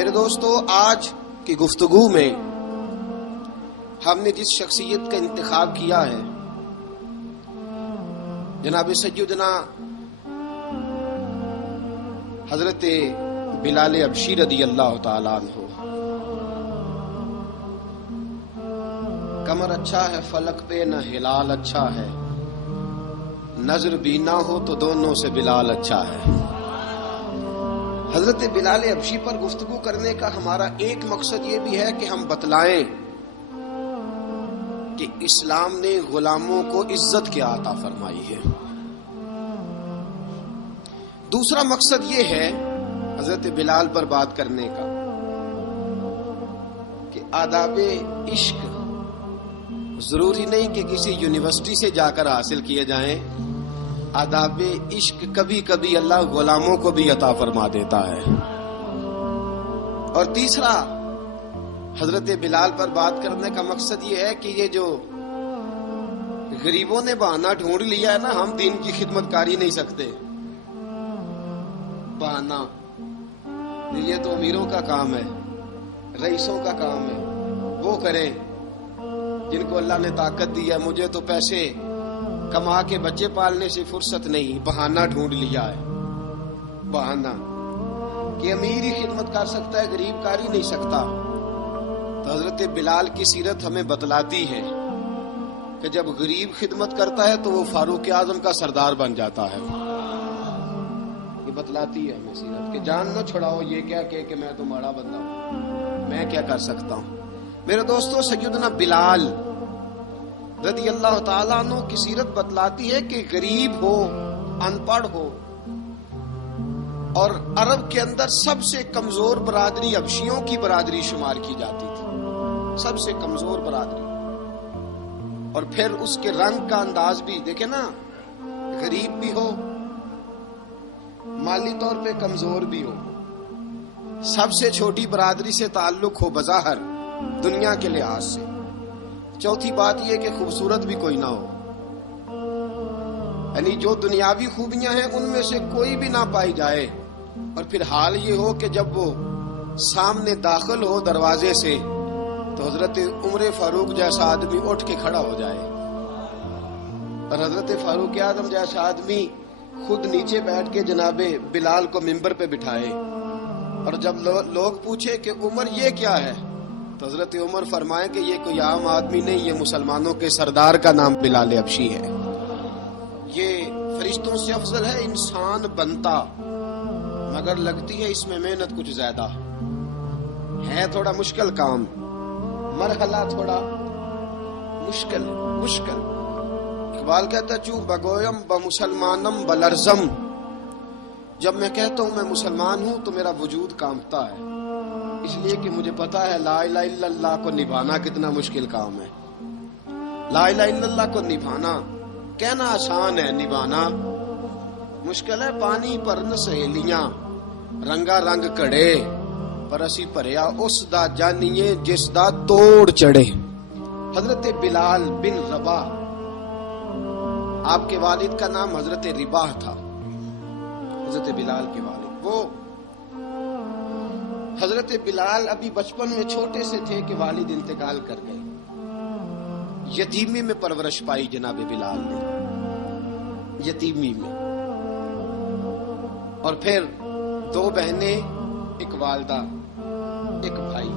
میرے دوستو، آج کی گفتگو میں ہم نے جس شخصیت کا انتخاب کیا ہے جناب سیدنا حضرت بلال حبشی رضی اللہ تعالیٰ عنہ۔ کمر اچھا ہے فلک پہ نہ ہلال اچھا ہے، نظر بھی نہ ہو تو دونوں سے بلال اچھا ہے۔ حضرت بلال حبشی پر گفتگو کرنے کا ہمارا ایک مقصد یہ بھی ہے کہ ہم بتلائیں کہ اسلام نے غلاموں کو عزت کیا عطا فرمائی ہے۔ دوسرا مقصد یہ ہے حضرت بلال پر بات کرنے کا کہ آداب عشق ضروری نہیں کہ کسی یونیورسٹی سے جا کر حاصل کیے جائیں، آداب عشق کبھی کبھی اللہ غلاموں کو بھی عطا فرما دیتا ہے۔ اور تیسرا حضرت بلال پر بات کرنے کا مقصد یہ ہے کہ یہ جو غریبوں نے بہانہ ڈھونڈ لیا ہے نا، ہم دین کی خدمت کر ہی نہیں سکتے، بہانہ یہ تو امیروں کا کام ہے، رئیسوں کا کام ہے، وہ کریں جن کو اللہ نے طاقت دی ہے۔ مجھے تو پیسے کما کے بچے پالنے سے فرصت نہیں، بہانہ ڈھونڈ لیا ہے، بہانہ کہ امیر ہی خدمت کر سکتا ہے، غریب کر ہی نہیں سکتا۔ تو حضرت بلال کی سیرت ہمیں بتلاتی ہے کہ جب غریب خدمت کرتا ہے تو وہ فاروق اعظم کا سردار بن جاتا ہے۔ یہ بتلاتی ہے ہمیں سیرت کہ جان نہ چھڑاؤ یہ کیا کہ میں تو ماڑا بندہ ہوں، میں کیا کر سکتا ہوں۔ میرے دوستو، سیدنا بلال رضی اللہ تعالیٰ عنہ کی سیرت بتلاتی ہے کہ غریب ہو، ان پڑھ ہو، اور عرب کے اندر سب سے کمزور برادری حبشیوں کی برادری شمار کی جاتی تھی، سب سے کمزور برادری۔ اور پھر اس کے رنگ کا انداز بھی دیکھیں نا، غریب بھی ہو، مالی طور پہ کمزور بھی ہو، سب سے چھوٹی برادری سے تعلق ہو بظاہر دنیا کے لحاظ سے۔ چوتھی بات یہ کہ خوبصورت بھی کوئی نہ ہو، یعنی جو دنیاوی خوبیاں ہیں ان میں سے کوئی بھی نہ پائی جائے، اور پھر حال یہ ہو کہ جب وہ سامنے داخل ہو دروازے سے تو حضرت عمر فاروق جیسا آدمی اٹھ کے کھڑا ہو جائے، اور حضرت فاروق اعظم جیسا آدمی خود نیچے بیٹھ کے جناب بلال کو منبر پہ بٹھائے، اور جب لوگ پوچھے کہ عمر یہ کیا ہے تو حضرت عمر فرمائے کہ یہ کوئی عام آدمی نہیں، یہ مسلمانوں کے سردار کا نام بلال حبشی ہے، یہ فرشتوں سے افضل ہے، انسان بنتا مگر لگتی ہے اس میں محنت کچھ زیادہ ہے، تھوڑا مشکل کام، مرحلہ تھوڑا مشکل۔ اقبال کہتا ہے چوں بگویم بمسلمانم بلرزم، جب میں کہتا ہوں میں مسلمان ہوں تو میرا وجود کانپتا ہے، اس لیے کہ مجھے پتا ہے لا الہ الا اللہ کو نبھانا کتنا مشکل کام ہے۔ لا الہ الا اللہ کو نبھانا کہنا آسان ہے، نبھانا مشکل ہے۔ پانی پر نہ سہیلیاں رنگا رنگ کڑے، پر اسی پریا اس دا جانیے جس دا توڑ چڑھے۔ حضرت بلال بن رباح، آپ کے والد کا نام حضرت رباح تھا، حضرت بلال کے والد۔ وہ حضرت بلال ابھی بچپن میں چھوٹے سے تھے کہ والد انتقال کر گئے، یتیمی میں پرورش پائی جناب بلال نے، یتیمی میں، اور پھر دو بہنیں، ایک والدہ، ایک بھائی۔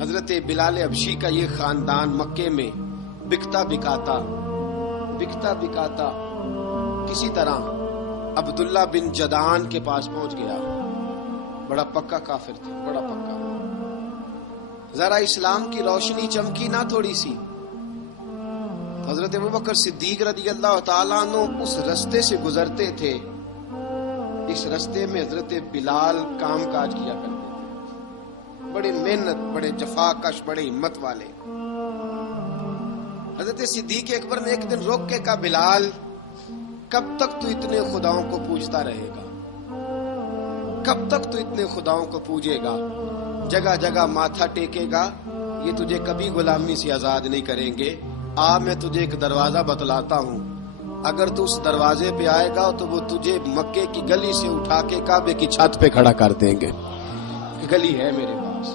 حضرت بلال حبشی کا یہ خاندان مکے میں بکتا بکاتا کسی طرح عبداللہ بن جدعان کے پاس پہنچ گیا۔ بڑا پکا کافر تھا، بڑا پکا۔ ذرا اسلام کی روشنی چمکی نہ تھوڑی سی، حضرت ابوبکر صدیق رضی اللہ تعالیٰ عنہ اس رستے سے گزرتے تھے، اس رستے میں حضرت بلال کام کاج کیا کرتے تھے، بڑے محنت، بڑے جفاکش، بڑے ہمت والے۔ حضرت صدیق اکبر نے ایک دن روک کے کہا بلال کب تک تو اتنے خداؤں کو پوجتا رہے گا، کب تک تو اتنے خداؤں کو پوجے گا، جگہ جگہ ماتھا ٹیکے گا، یہ تجھے کبھی غلامی سے آزاد نہیں کریں گے۔ میں تجھے ایک دروازہ بتلاتا ہوں، اگر تو اس دروازے پہ آئے گا تو وہ تجھے مکے کی گلی سے اٹھا کے کعبے کی چھت پہ کھڑا کر دیں گے۔ گلی ہے میرے پاس،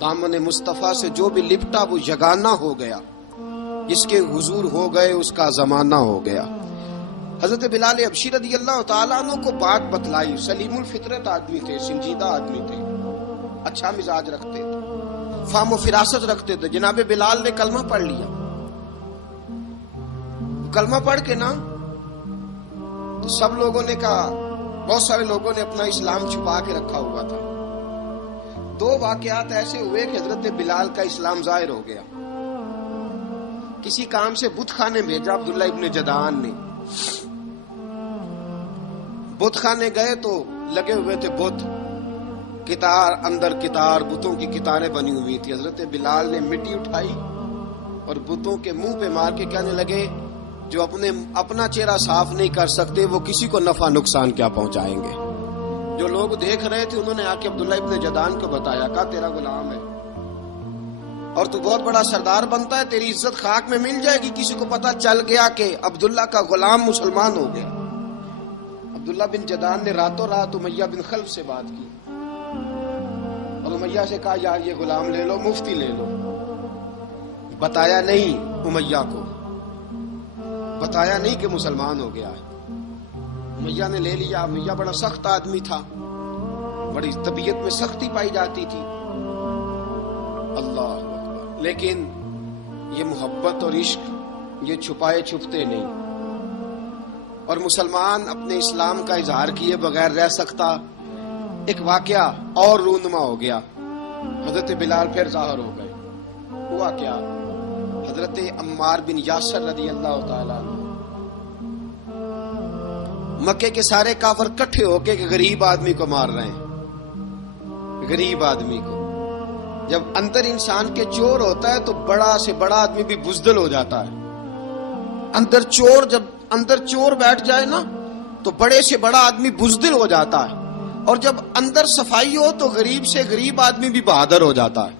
دامن مصطفیٰ سے جو بھی لپٹا وہ یگانہ ہو گیا، جس کے حضور ہو گئے اس کا زمانہ ہو گیا۔ حضرت بلال حبشی رضی اللہ تعالیٰ عنہ کو بات بتلائی، سلیم الفطرت آدمی تھے، سنجیدہ آدمی تھے، اچھا مزاج رکھتے تھے، فہم و فراست رکھتے تھے۔ جناب بلال نے کلمہ پڑھ لیا، کلمہ پڑھ کے نا تو سب لوگوں نے کہا، بہت سارے لوگوں نے اپنا اسلام چھپا کے رکھا ہوا تھا۔ دو واقعات ایسے ہوئے کہ حضرت بلال کا اسلام ظاہر ہو گیا۔ کسی کام سے بت خانے بھیجا عبداللہ ابن جدعان نے، بت خانے گئے تو لگے ہوئے تھے بت، کتار اندر کتار، بتوں کی کتاریں بنی ہوئی تھی۔ حضرت بلال نے مٹی اٹھائی اور بتوں کے منہ پہ مار کے کہنے لگے، جو اپنا چہرہ صاف نہیں کر سکتے وہ کسی کو نفع نقصان کیا پہنچائیں گے۔ جو لوگ دیکھ رہے تھے انہوں نے آ کے عبداللہ ابن جدعان کو بتایا، کہا تیرا غلام ہے اور تو بہت بڑا سردار بنتا ہے، تیری عزت خاک میں مل جائے گی۔ کسی کو پتا چل گیا کہ عبداللہ کا غلام مسلمان ہو گیا۔ عبداللہ بن جدعان نے راتوں رات امیہ بن خلف سے بات کی اور امیہ سے کہا، یار یہ غلام لے لو، مفتی لے لو۔ بتایا نہیں امیہ کو، بتایا نہیں کہ مسلمان ہو گیا ہے۔ امیہ نے لے لیا۔ امیہ بڑا سخت آدمی تھا، بڑی طبیعت میں سختی پائی جاتی تھی، اللہ اکبر۔ لیکن یہ محبت اور عشق یہ چھپائے چھپتے نہیں، اور مسلمان اپنے اسلام کا اظہار کیے بغیر رہ سکتا۔ ایک واقعہ اور رونما ہو گیا، حضرت بلال پھر ظاہر ہو گئے۔ ہوا کیا؟ حضرت عمار بن یاسر رضی اللہ تعالیٰ عنہ، مکے کے سارے کافر کٹھے ہو کے غریب آدمی کو مار رہے ہیں، غریب آدمی کو۔ جب اندر انسان کے چور ہوتا ہے تو بڑا سے بڑا آدمی بھی بزدل ہو جاتا ہے۔ جب اندر چور بیٹھ جائے نا تو بڑے سے بڑا آدمی بزدل ہو جاتا ہے، اور جب اندر صفائی ہو تو غریب سے غریب آدمی بھی بہادر ہو جاتا ہے۔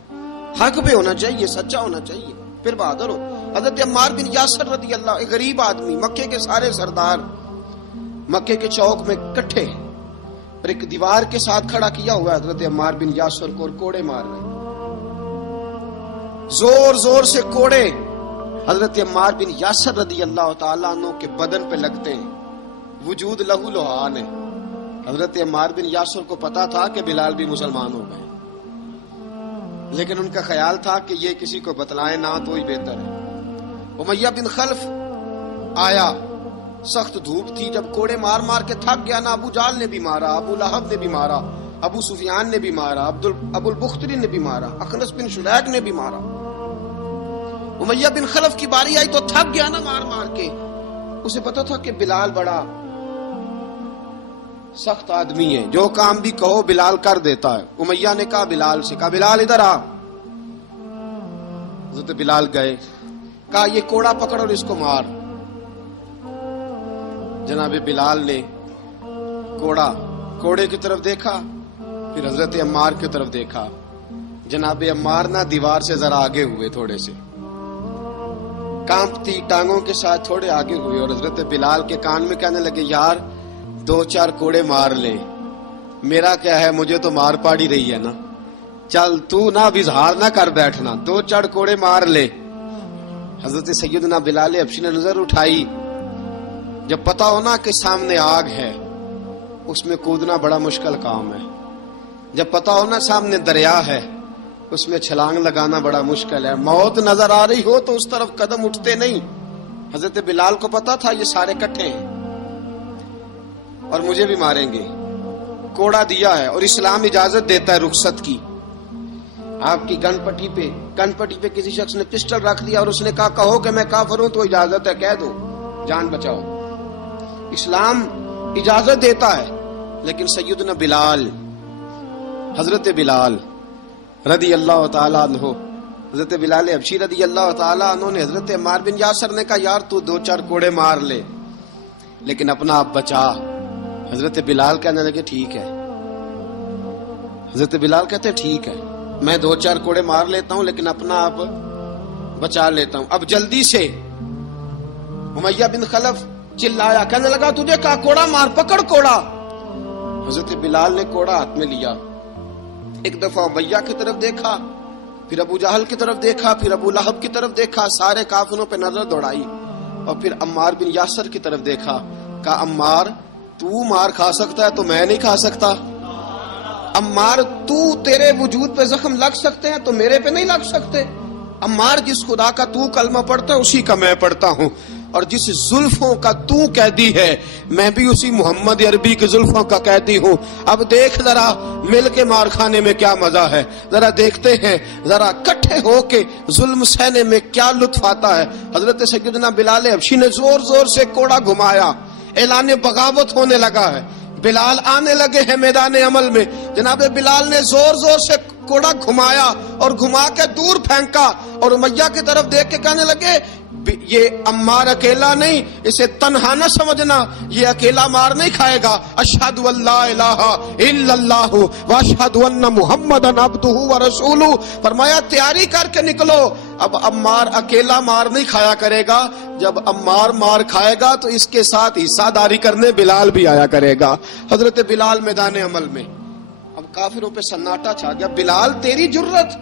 حق پہ ہونا چاہیے، سچا ہونا چاہیے، پھر بہادر ہو۔ حضرت عمار بن یاسر رضی اللہ، ایک غریب آدمی، مکے کے سارے سردار مکے کے چوک میں کٹھے اور ایک دیوار کے ساتھ کھڑا کیا ہوا ہے حضرت عمار بن یاسر کو، اور کوڑے مار رہے ہیں، زور زور سے کوڑے حضرت عمار بن یاسر رضی اللہ تعالیٰ عنہ کے بدن پہ لگتے ہیں، وجود لہو لہان ہے۔ حضرت عمار بن یاسر کو پتا تھا کہ بلال بھی مسلمان ہو گئے، لیکن ان کا خیال تھا کہ یہ کسی کو بتلائے نہ تو ہی بہتر ہے۔ امیہ بن خلف آیا، سخت دھوپ تھی، جب کوڑے مار مار کے تھک گیا نا، ابو جال نے بھی مارا، ابو لہب نے بھی مارا، ابو سفیان نے بھی مارا، ابو البختری نے بھی مارا، اخنس بن شلیک نے بھی مارا۔ امیہ بن خلف کی باری آئی تو تھک گیا نا مار مار کے، اسے پتا تھا کہ بلال بڑا سخت آدمی ہے، جو کام بھی کہو بلال کر دیتا ہے۔ امیہ نے کہا بلال سے، کہا بلال ادھر آ۔ حضرت بلال گئے، کہا یہ کوڑا پکڑ اور اس کو مار۔ جناب بلال نے کوڑے کی طرف دیکھا، پھر حضرت عمار کی طرف دیکھا۔ جناب عمار نہ دیوار سے ذرا آگے ہوئے، تھوڑے سے کانپتی ٹانگوں کے ساتھ تھوڑے آگے ہوئے، اور حضرت بلال کے کان میں کہنے لگے، یار 2-4 کوڑے مار لے، میرا کیا ہے، مجھے تو مار پاڑی رہی ہے نا، چل تو نہ اظہار نہ کر بیٹھنا، 2-4 کوڑے مار لے۔ حضرت سیدنا بلال حبشی نے نظر اٹھائی، جب پتا ہونا کہ سامنے آگ ہے اس میں کودنا بڑا مشکل کام ہے، جب پتا ہونا سامنے دریا ہے اس میں چھلانگ لگانا بڑا مشکل ہے، موت نظر آ رہی ہو تو اس طرف قدم اٹھتے نہیں۔ حضرت بلال کو پتا تھا یہ سارے کٹھے ہیں اور مجھے بھی ماریں گے، کوڑا دیا ہے، اور اسلام اجازت دیتا ہے رخصت کی۔ آپ کی گن پٹی پہ کسی شخص نے پسٹل رکھ دیا اور اس نے کہا کہو کہ میں کافر ہوں تو اجازت ہے، کہہ دو، جان بچاؤ۔ اسلام اجازت دیتا ہے، لیکن سیدنا بلال، حضرت بلال رضی اللہ تعالیٰ عنہ، حضرت بلال حبشی رضی اللہ تعالیٰ عنہ نے حضرت عمار بن یاسر نے کہا یار تو 2-4 کوڑے مار لے لیکن اپنا آپ بچا۔ حضرت بلال کہنے لگے ٹھیک ہے، حضرت بلال کہتے ٹھیک ہے، میں 2-4 کوڑے مار لیتا ہوں لیکن اپنا آپ بچا لیتا ہوں۔ اب جلدی سے امیہ بن خلف چلایا، کہنے لگا تجھے کہا کوڑا مار، پکڑ کوڑا۔ حضرت بلال نے کوڑا ہاتھ میں لیا، ایک دفعہ امیہ کی طرف دیکھا، پھر ابو جہل کی طرف دیکھا، پھر ابو لہب کی طرف دیکھا، سارے کافروں پہ نظر دوڑائی، اور پھر عمار بن یاسر کی طرف دیکھا، کہا عمار تو مار کھا سکتا ہے تو میں نہیں کھا سکتا؟ عمار تیرے وجود پہ زخم لگ سکتے ہیں تو میرے پہ نہیں لگ سکتے؟ عمار جس خدا کا تو کلمہ پڑھتا ہے اسی کا میں پڑھتا ہوں، اور جس زلفوں کا تو قیدی ہے میں بھی اسی محمد عربی کے زلفوں کا قیدی ہوں۔ اب دیکھ ذرا مل کے مار کھانے میں کیا مزہ ہے، ذرا دیکھتے ہیں ذرا اکٹھے ہو کے ظلم سہنے میں کیا لطف آتا ہے۔ حضرت سیدنا بلال حبشی نے زور زور سے کوڑا گھمایا، اعلان بغاوت ہونے لگا ہے، بلال آنے لگے ہیں میدان عمل میں۔ جناب بلال نے زور زور سے کوڑا گھمایا اور گھما کے دور پھینکا، اور امیہ کی طرف دیکھ کے کہنے لگے یہ عمار اکیلا نہیں، اسے تنہا نہ سمجھنا، یہ اکیلا مار نہیں کھائے گا۔ اشہد ان لا الہ الا اللہ واشہد ان محمدن عبدہ ورسولہ۔ فرمایا تیاری کر کے نکلو، اب عمار اکیلا مار نہیں کھایا کرے گا، جب عمار مار کھائے گا تو اس کے ساتھ حصہ داری کرنے بلال بھی آیا کرے گا۔ حضرت بلال میدان عمل میں، اب کافروں پہ سناٹا چھا گیا۔ بلال تیری جرت،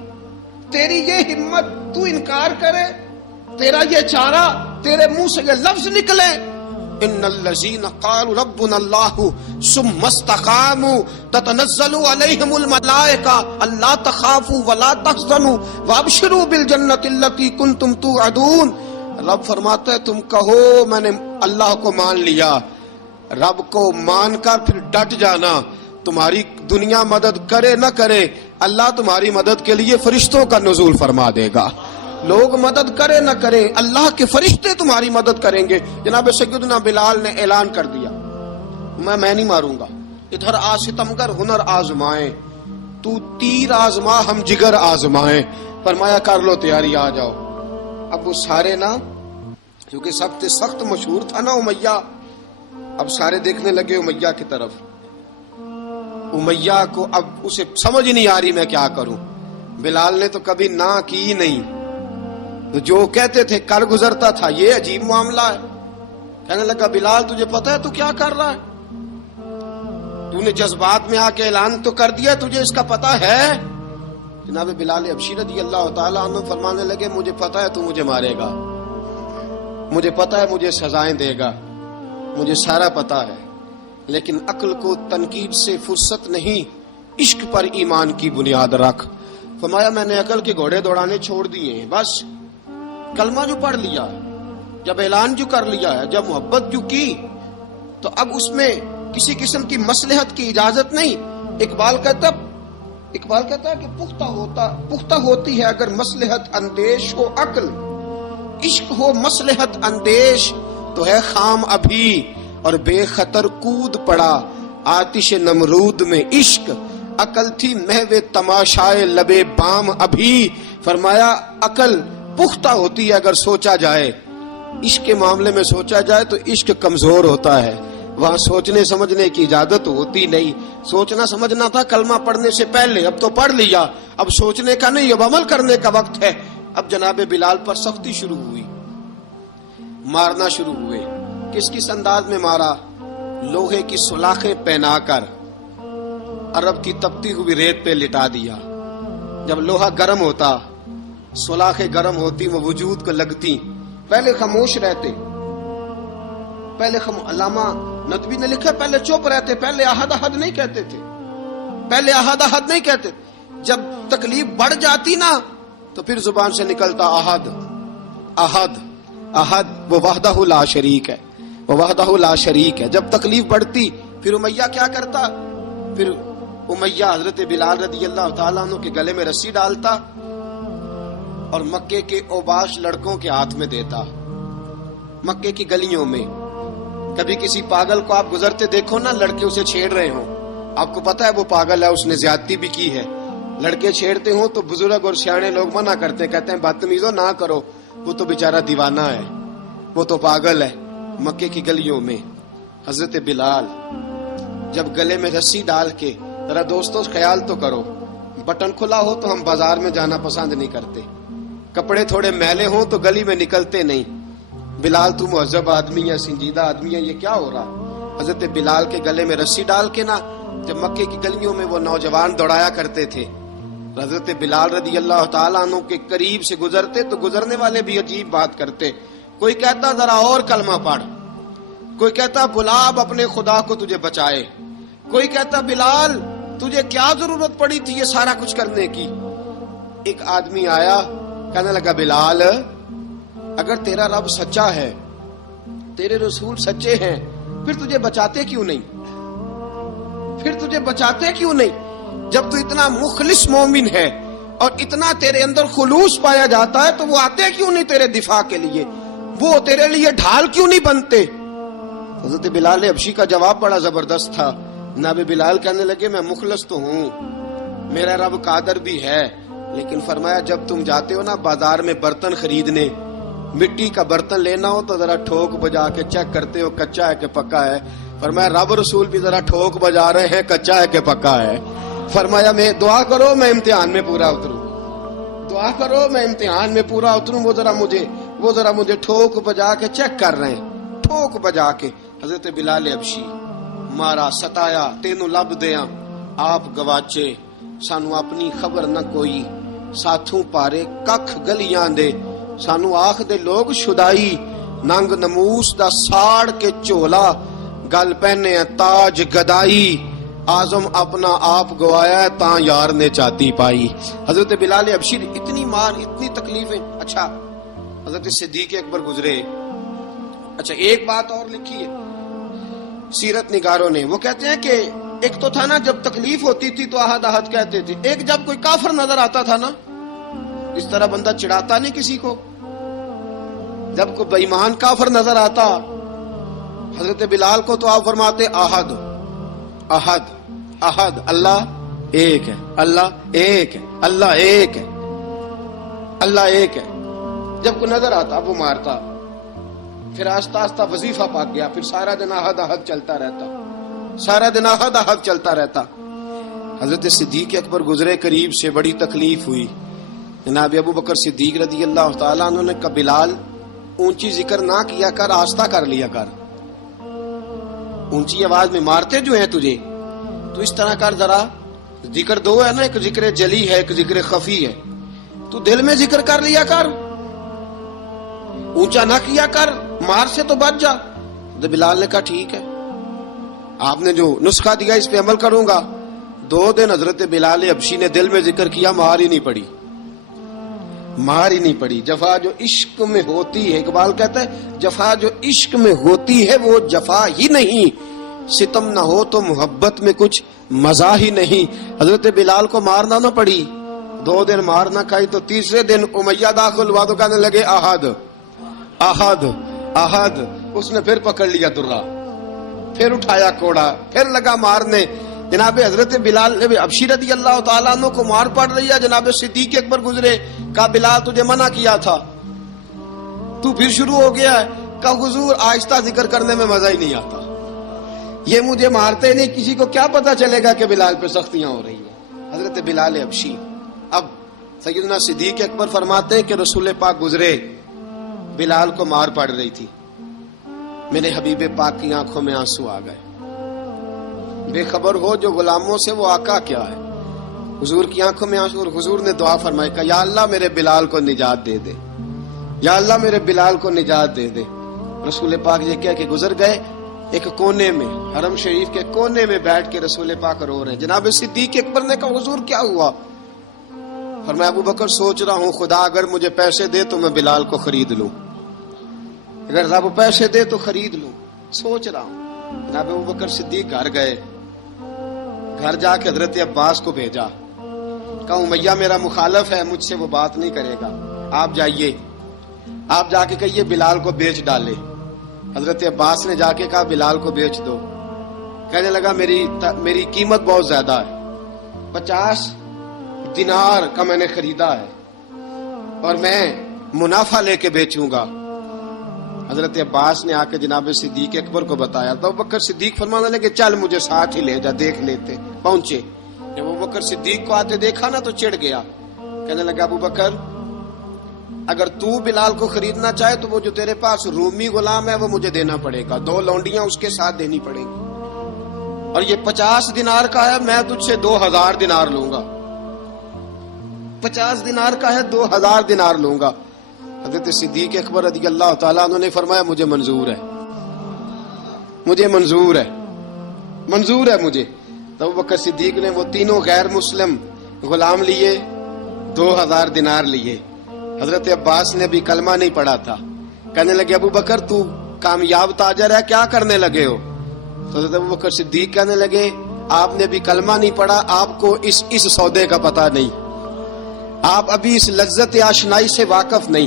تیری یہ ہمت، تو انکار کرے، تیرا یہ چارہ، تیرے منہ سے یہ لفظ نکلے، ان الذین قالوا ربنا اللہ ثم استقاموا تتنزل علیہم الملائکہ الا تخافوا ولا تحزنوا وابشروا بالجنۃ التی کنتم توعدون۔ رب فرماتا ہے تم کہو میں نے اللہ کو مان لیا، رب کو مان کر پھر ڈٹ جانا، تمہاری دنیا مدد کرے نہ کرے اللہ تمہاری مدد کے لیے فرشتوں کا نزول فرما دے گا۔ لوگ مدد کرے نہ کرے اللہ کے فرشتے تمہاری مدد کریں گے۔ جناب سیدنا بلال نے اعلان کر دیا میں نہیں ماروں گا، ادھر آ ستمگر ہنر آزمائیں، تو تیر آزما ہم جگر آزمائیں۔ فرمایا کر لو تیاری، آ جاؤ۔ اب وہ سارے نا، کیونکہ سخت مشہور تھا نا امیہ، اب سارے دیکھنے لگے امیہ کی طرف۔ امیہ کو اب اسے سمجھ نہیں آ رہی میں کیا کروں۔ بلال نے تو کبھی نہ کی نہیں، جو کہتے تھے کر گزرتا تھا۔ یہ عجیب معاملہ ہے۔ کہنے لگا بلال تجھے پتا ہے تو کیا کر رہا ہے؟ تو نے جذبات میں آ کے اعلان تو کر دیا، تجھے اس کا پتا ہے؟ جناب بلال حبشی رضی اللہ تعالیٰ عنہ فرمانے لگے مجھے پتا ہے تو مجھے مارے گا، مجھے پتا ہے مجھے سزائیں دے گا، مجھے سارا پتا ہے، لیکن عقل کو تنقید سے فرصت نہیں، عشق پر ایمان کی بنیاد رکھ۔ فرمایا میں نے عقل کے گھوڑے دوڑانے چھوڑ دیے ہیں، بس کلمہ جو پڑھ لیا ہے، جب اعلان جو کر لیا ہے، جب محبت جو کی، تو اب اس میں کسی قسم کی مصلحت کی اجازت نہیں۔ اقبال کہتا ہے کہ پختہ ہوتی ہے اگر مصلحت اندیش ہو عقل، عشق ہو مصلحت اندیش تو ہے خام ابھی، اور بے خطر کود پڑا آتش نمرود میں عشق، عقل تھی محو تماشائے لبے بام ابھی۔ فرمایا عقل پختہ ہوتی ہے اگر سوچا جائے، عشق کے معاملے میں سوچا جائے تو عشق کمزور ہوتا ہے، وہاں سوچنے سمجھنے کی اجازت ہوتی نہیں۔ سوچنا سمجھنا تھا کلمہ پڑھنے سے پہلے، اب تو پڑھ لیا، اب سوچنے کا نہیں، اب عمل کرنے کا وقت ہے۔ اب جناب بلال پر سختی شروع ہوئی، مارنا شروع ہوئے۔ کس انداز میں مارا؟ لوہے کی سلاخیں پہنا کر عرب کی تپتی ہوئی ریت پہ لٹا دیا۔ جب لوہا گرم ہوتا، سلاخیں گرم ہوتی، وہ وجود کو لگتی، پہلے خاموش رہتے، علامہ ندوی نے لکھا پہلے چپ رہتے، پہلے احد احد نہیں کہتے تھے، نہیں کہتے۔ جب تکلیف بڑھ جاتی نا تو پھر زبان سے نکلتا احد احد احد، وہ وحدہ لا شریک ہے، جب تکلیف بڑھتی پھر امیہ کیا کرتا؟ پھر امیہ حضرت بلال رضی اللہ تعالیٰ عنہ کے گلے میں رسی ڈالتا اور مکے کے اوباش لڑکوں کے ہاتھ میں دیتا۔ مکے کی گلیوں میں کبھی کسی پاگل کو آپ گزرتے دیکھو نا، لڑکے اسے چھیڑ رہے ہوں، آپ کو پتا ہے وہ پاگل ہے، اس نے زیادتی بھی کی ہے، لڑکے چھیڑتے ہوں تو بزرگ اور سیانے لوگ منع کرتے، کہتے ہیں بدتمیزوں نہ کرو، وہ تو بیچارہ دیوانہ ہے، وہ تو پاگل ہے۔ مکے کی گلیوں میں حضرت بلال جب گلے میں رسی ڈال کے، ذرا دوستوں خیال تو کرو، بٹن کھلا ہو تو ہم بازار میں جانا پسند نہیں کرتے، کپڑے تھوڑے میلے ہوں تو گلی میں نکلتے نہیں۔ بلال تو مہذب آدمی ہے، سنجیدہ آدمی ہے، یہ کیا ہو رہا؟ حضرت بلال کے گلے میں رسی ڈال کے نا جب مکے کی گلیوں میں وہ نوجوان دوڑایا کرتے تھے، حضرت بلال رضی اللہ تعالیٰ عنہ کے قریب سے گزرتے تو گزرنے والے بھی عجیب بات کرتے. کوئی کہتا ذرا اور کلمہ پڑھ، کوئی کہتا بلا اب اپنے خدا کو تجھے بچائے، کوئی کہتا بلال تجھے کیا ضرورت پڑی تھی یہ سارا کچھ کرنے کی. ایک آدمی آیا کہنے لگا بلال اگر تیرا رب سچا ہے، تیرے رسول سچے ہیں، پھر تجھے بچاتے کیوں نہیں؟ پھر تجھے بچاتے کیوں نہیں؟ جب تو اتنا مخلص مومن ہے اور اتنا تیرے اندر خلوص پایا جاتا ہے تو وہ آتے کیوں نہیں تیرے دفاع کے لیے؟ وہ تیرے لیے ڈھال کیوں نہیں بنتے؟ حضرت بلال حبشی کا جواب بڑا زبردست تھا. جناب بلال کہنے لگے میں مخلص تو ہوں، میرا رب قادر بھی ہے، لیکن فرمایا جب تم جاتے ہو نا بازار میں برتن خریدنے، مٹی کا برتن لینا ہو تو ذرا ٹھوک بجا کے چیک کرتے ہو کچا ہے کہ پکا ہے. فرمایا رب رسول بھی ذرا ٹھوک بجا رہے ہیں کچا ہے کہ پکا ہے. فرمایا میں دعا کرو میں امتحان میں پورا اتروں، دعا کرو میں امتحان میں پورا اتروں. وہ ذرا مجھے ٹھوک بجا کے چیک کر رہے ہیں، ٹھوک بجا کے. حضرت بلال حبشی مارا ستایا تینوں لب دیاں آپ گواچے، سانو اپنی خبر نہ کوئی، ساتھوں پارے ککھ گلیاں دے، سانو آخ دے لوگ شدائی، ننگ نموس دا ساڑ کے چولا، گل پہنے تاج گدائی، آزم اپنا آپ گوایا تاں یار نے چاتی پائی. حضرت بلال حبشی اتنی مار اتنی تکلیفیں. اچھا حضرت صدیق اکبر گزرے. اچھا ایک بات اور لکھی ہے سیرت نگاروں نے، وہ کہتے ہیں کہ ایک تو تھا نا جب تکلیف ہوتی تھی تو احد احد کہتے تھے، ایک جب کوئی کافر نظر آتا تھا نا اس طرح بندہ چڑھاتا نہیں کسی کو، جب کوئی بے ایمان کافر نظر آتا حضرت بلال کو تو آپ فرماتے احد احد احد، اللہ ایک ہے، اللہ ایک ہے، اللہ ایک ہے، اللہ ایک ہے. جب کوئی نظر آتا وہ مارتا، پھر آہستہ آہستہ وظیفہ پاک گیا، پھر سارا دن احد احد چلتا رہتا، سارا دن احد احد چلتا رہتا. حضرت صدیق اکبر گزرے قریب سے، بڑی تکلیف ہوئی. جناب ابو بکر صدیق رضی اللہ تعالیٰ عنہ نے کہا بلال اونچی ذکر نہ کیا کر، آہستہ کر لیا کر، اونچی آواز میں مارتے جو ہیں تجھے تو اس طرح کر، ذرا ذکر دو ہے نا، ایک ذکر جلی ہے ایک ذکر خفی ہے، تو دل میں ذکر کر لیا کر، اونچا نہ کیا کر، مار سے تو بچ جا. تو بلال نے کہا ٹھیک ہے، آپ نے جو نسخہ دیا اس پہ عمل کروں گا. 2 دن حضرت بلال حبشی نے دل میں ذکر کیا، مار ہی نہیں پڑی، مار ہی نہیں پڑی. جفا جو عشق میں ہوتی ہے، اقبال کہتا ہے جفا جو عشق میں ہوتی ہے وہ جفا ہی نہیں، ستم نہ ہو تو محبت میں کچھ مزہ ہی نہیں. حضرت بلال کو مارنا نہ پڑی، 2 دن مار نہ کھائی تو تیسرے دن امیہ داخل ہوا تو کہنے لگے احد احد احد. اس نے پھر پکڑ لیا درہ، پھر اٹھایا کوڑا، پھر لگا مارنے. جناب حضرت بلال حبشی رضی اللہ تعالیٰ عنہ کو مار پڑ رہی ہے. جناب صدیق اکبر گزرے، کہا بلال تجھے منع کیا تھا، تو پھر شروع ہو گیا ہے. کہا حضور آہستہ ذکر کرنے میں مزہ ہی نہیں آتا، یہ مجھے مارتے نہیں، کسی کو کیا پتا چلے گا کہ بلال پہ سختیاں ہو رہی ہیں. حضرت بلال حبشی. اب سیدنا صدیق اکبر فرماتے ہیں کہ رسول پاک گزرے، بلال کو مار پڑ رہی تھی، میرے حبیب پاک کی آنکھوں میں آنسو آ گئے. بے خبر ہو جو غلاموں سے وہ آقا کیا ہے. حضور کی آنکھوں میں آنسو، اور حضور نے دعا فرمائی کہ یا اللہ میرے بلال کو نجات دے دے، یا اللہ میرے بلال کو نجات دے دے. رسول پاک یہ کہہ کے گزر گئے. ایک کونے میں حرم شریف کے کونے میں بیٹھ کے رسول پاک رو رہے ہیں. جناب صدیق اکبر نے کہا حضور کیا ہوا؟ فرمایا ابو بکر سوچ رہا ہوں خدا اگر مجھے پیسے دے تو میں بلال کو خرید لوں، اگر رب پیسے دے تو خرید لوں، سوچ رہا ہوں. جناب ابو بکر صدیق گھر گئے، گھر جا کے حضرت عباس کو بھیجا، کہا امیہ میرا مخالف ہے، مجھ سے وہ بات نہیں کرے گا، آپ جائیے، آپ جا کے کہیے بلال کو بیچ ڈالے. حضرت عباس نے جا کے کہا بلال کو بیچ دو. کہنے لگا میری قیمت بہت زیادہ ہے، 50 دینار کا میں نے خریدا ہے اور میں منافع لے کے بیچوں گا. حضرت عباس نے آ کے جناب صدیق اکبر کو بتایا تو ابو بکر صدیق فرمانے لگے چل مجھے ساتھ ہی لے جا، دیکھ لیتے. پہنچے، جب ابو بکر صدیق کو آتے دیکھا نا تو چڑ گیا. کہنے لگا ابو بکر اگر تو بلال کو خریدنا چاہے تو وہ جو تیرے پاس رومی غلام ہے وہ مجھے دینا پڑے گا، 2 لونڈیاں اس کے ساتھ دینی پڑے گی. اور یہ 50 دینار کا ہے، میں تجھ سے 2000 دینار لوں گا. 50 دینار کا ہے، 2000 دینار لوں گا. حضرت صدیق اکبر رضی اللہ تعالیٰ عنہ نے فرمایا مجھے منظور ہے، مجھے منظور ہے، منظور ہے مجھے. تو ابو بکر صدیق نے وہ تینوں غیر مسلم غلام لیے، 2000 دینار لیے. حضرت عباس نے بھی کلمہ نہیں پڑھا تھا. کہنے لگے ابو بکر تو کامیاب تاجر ہے، کیا کرنے لگے ہو؟ تو حضرت ابو بکر صدیق کہنے لگے آپ نے بھی کلمہ نہیں پڑھا، آپ کو اس سودے کا پتہ نہیں، آپ ابھی اس لذت آشنائی سے واقف نہیں،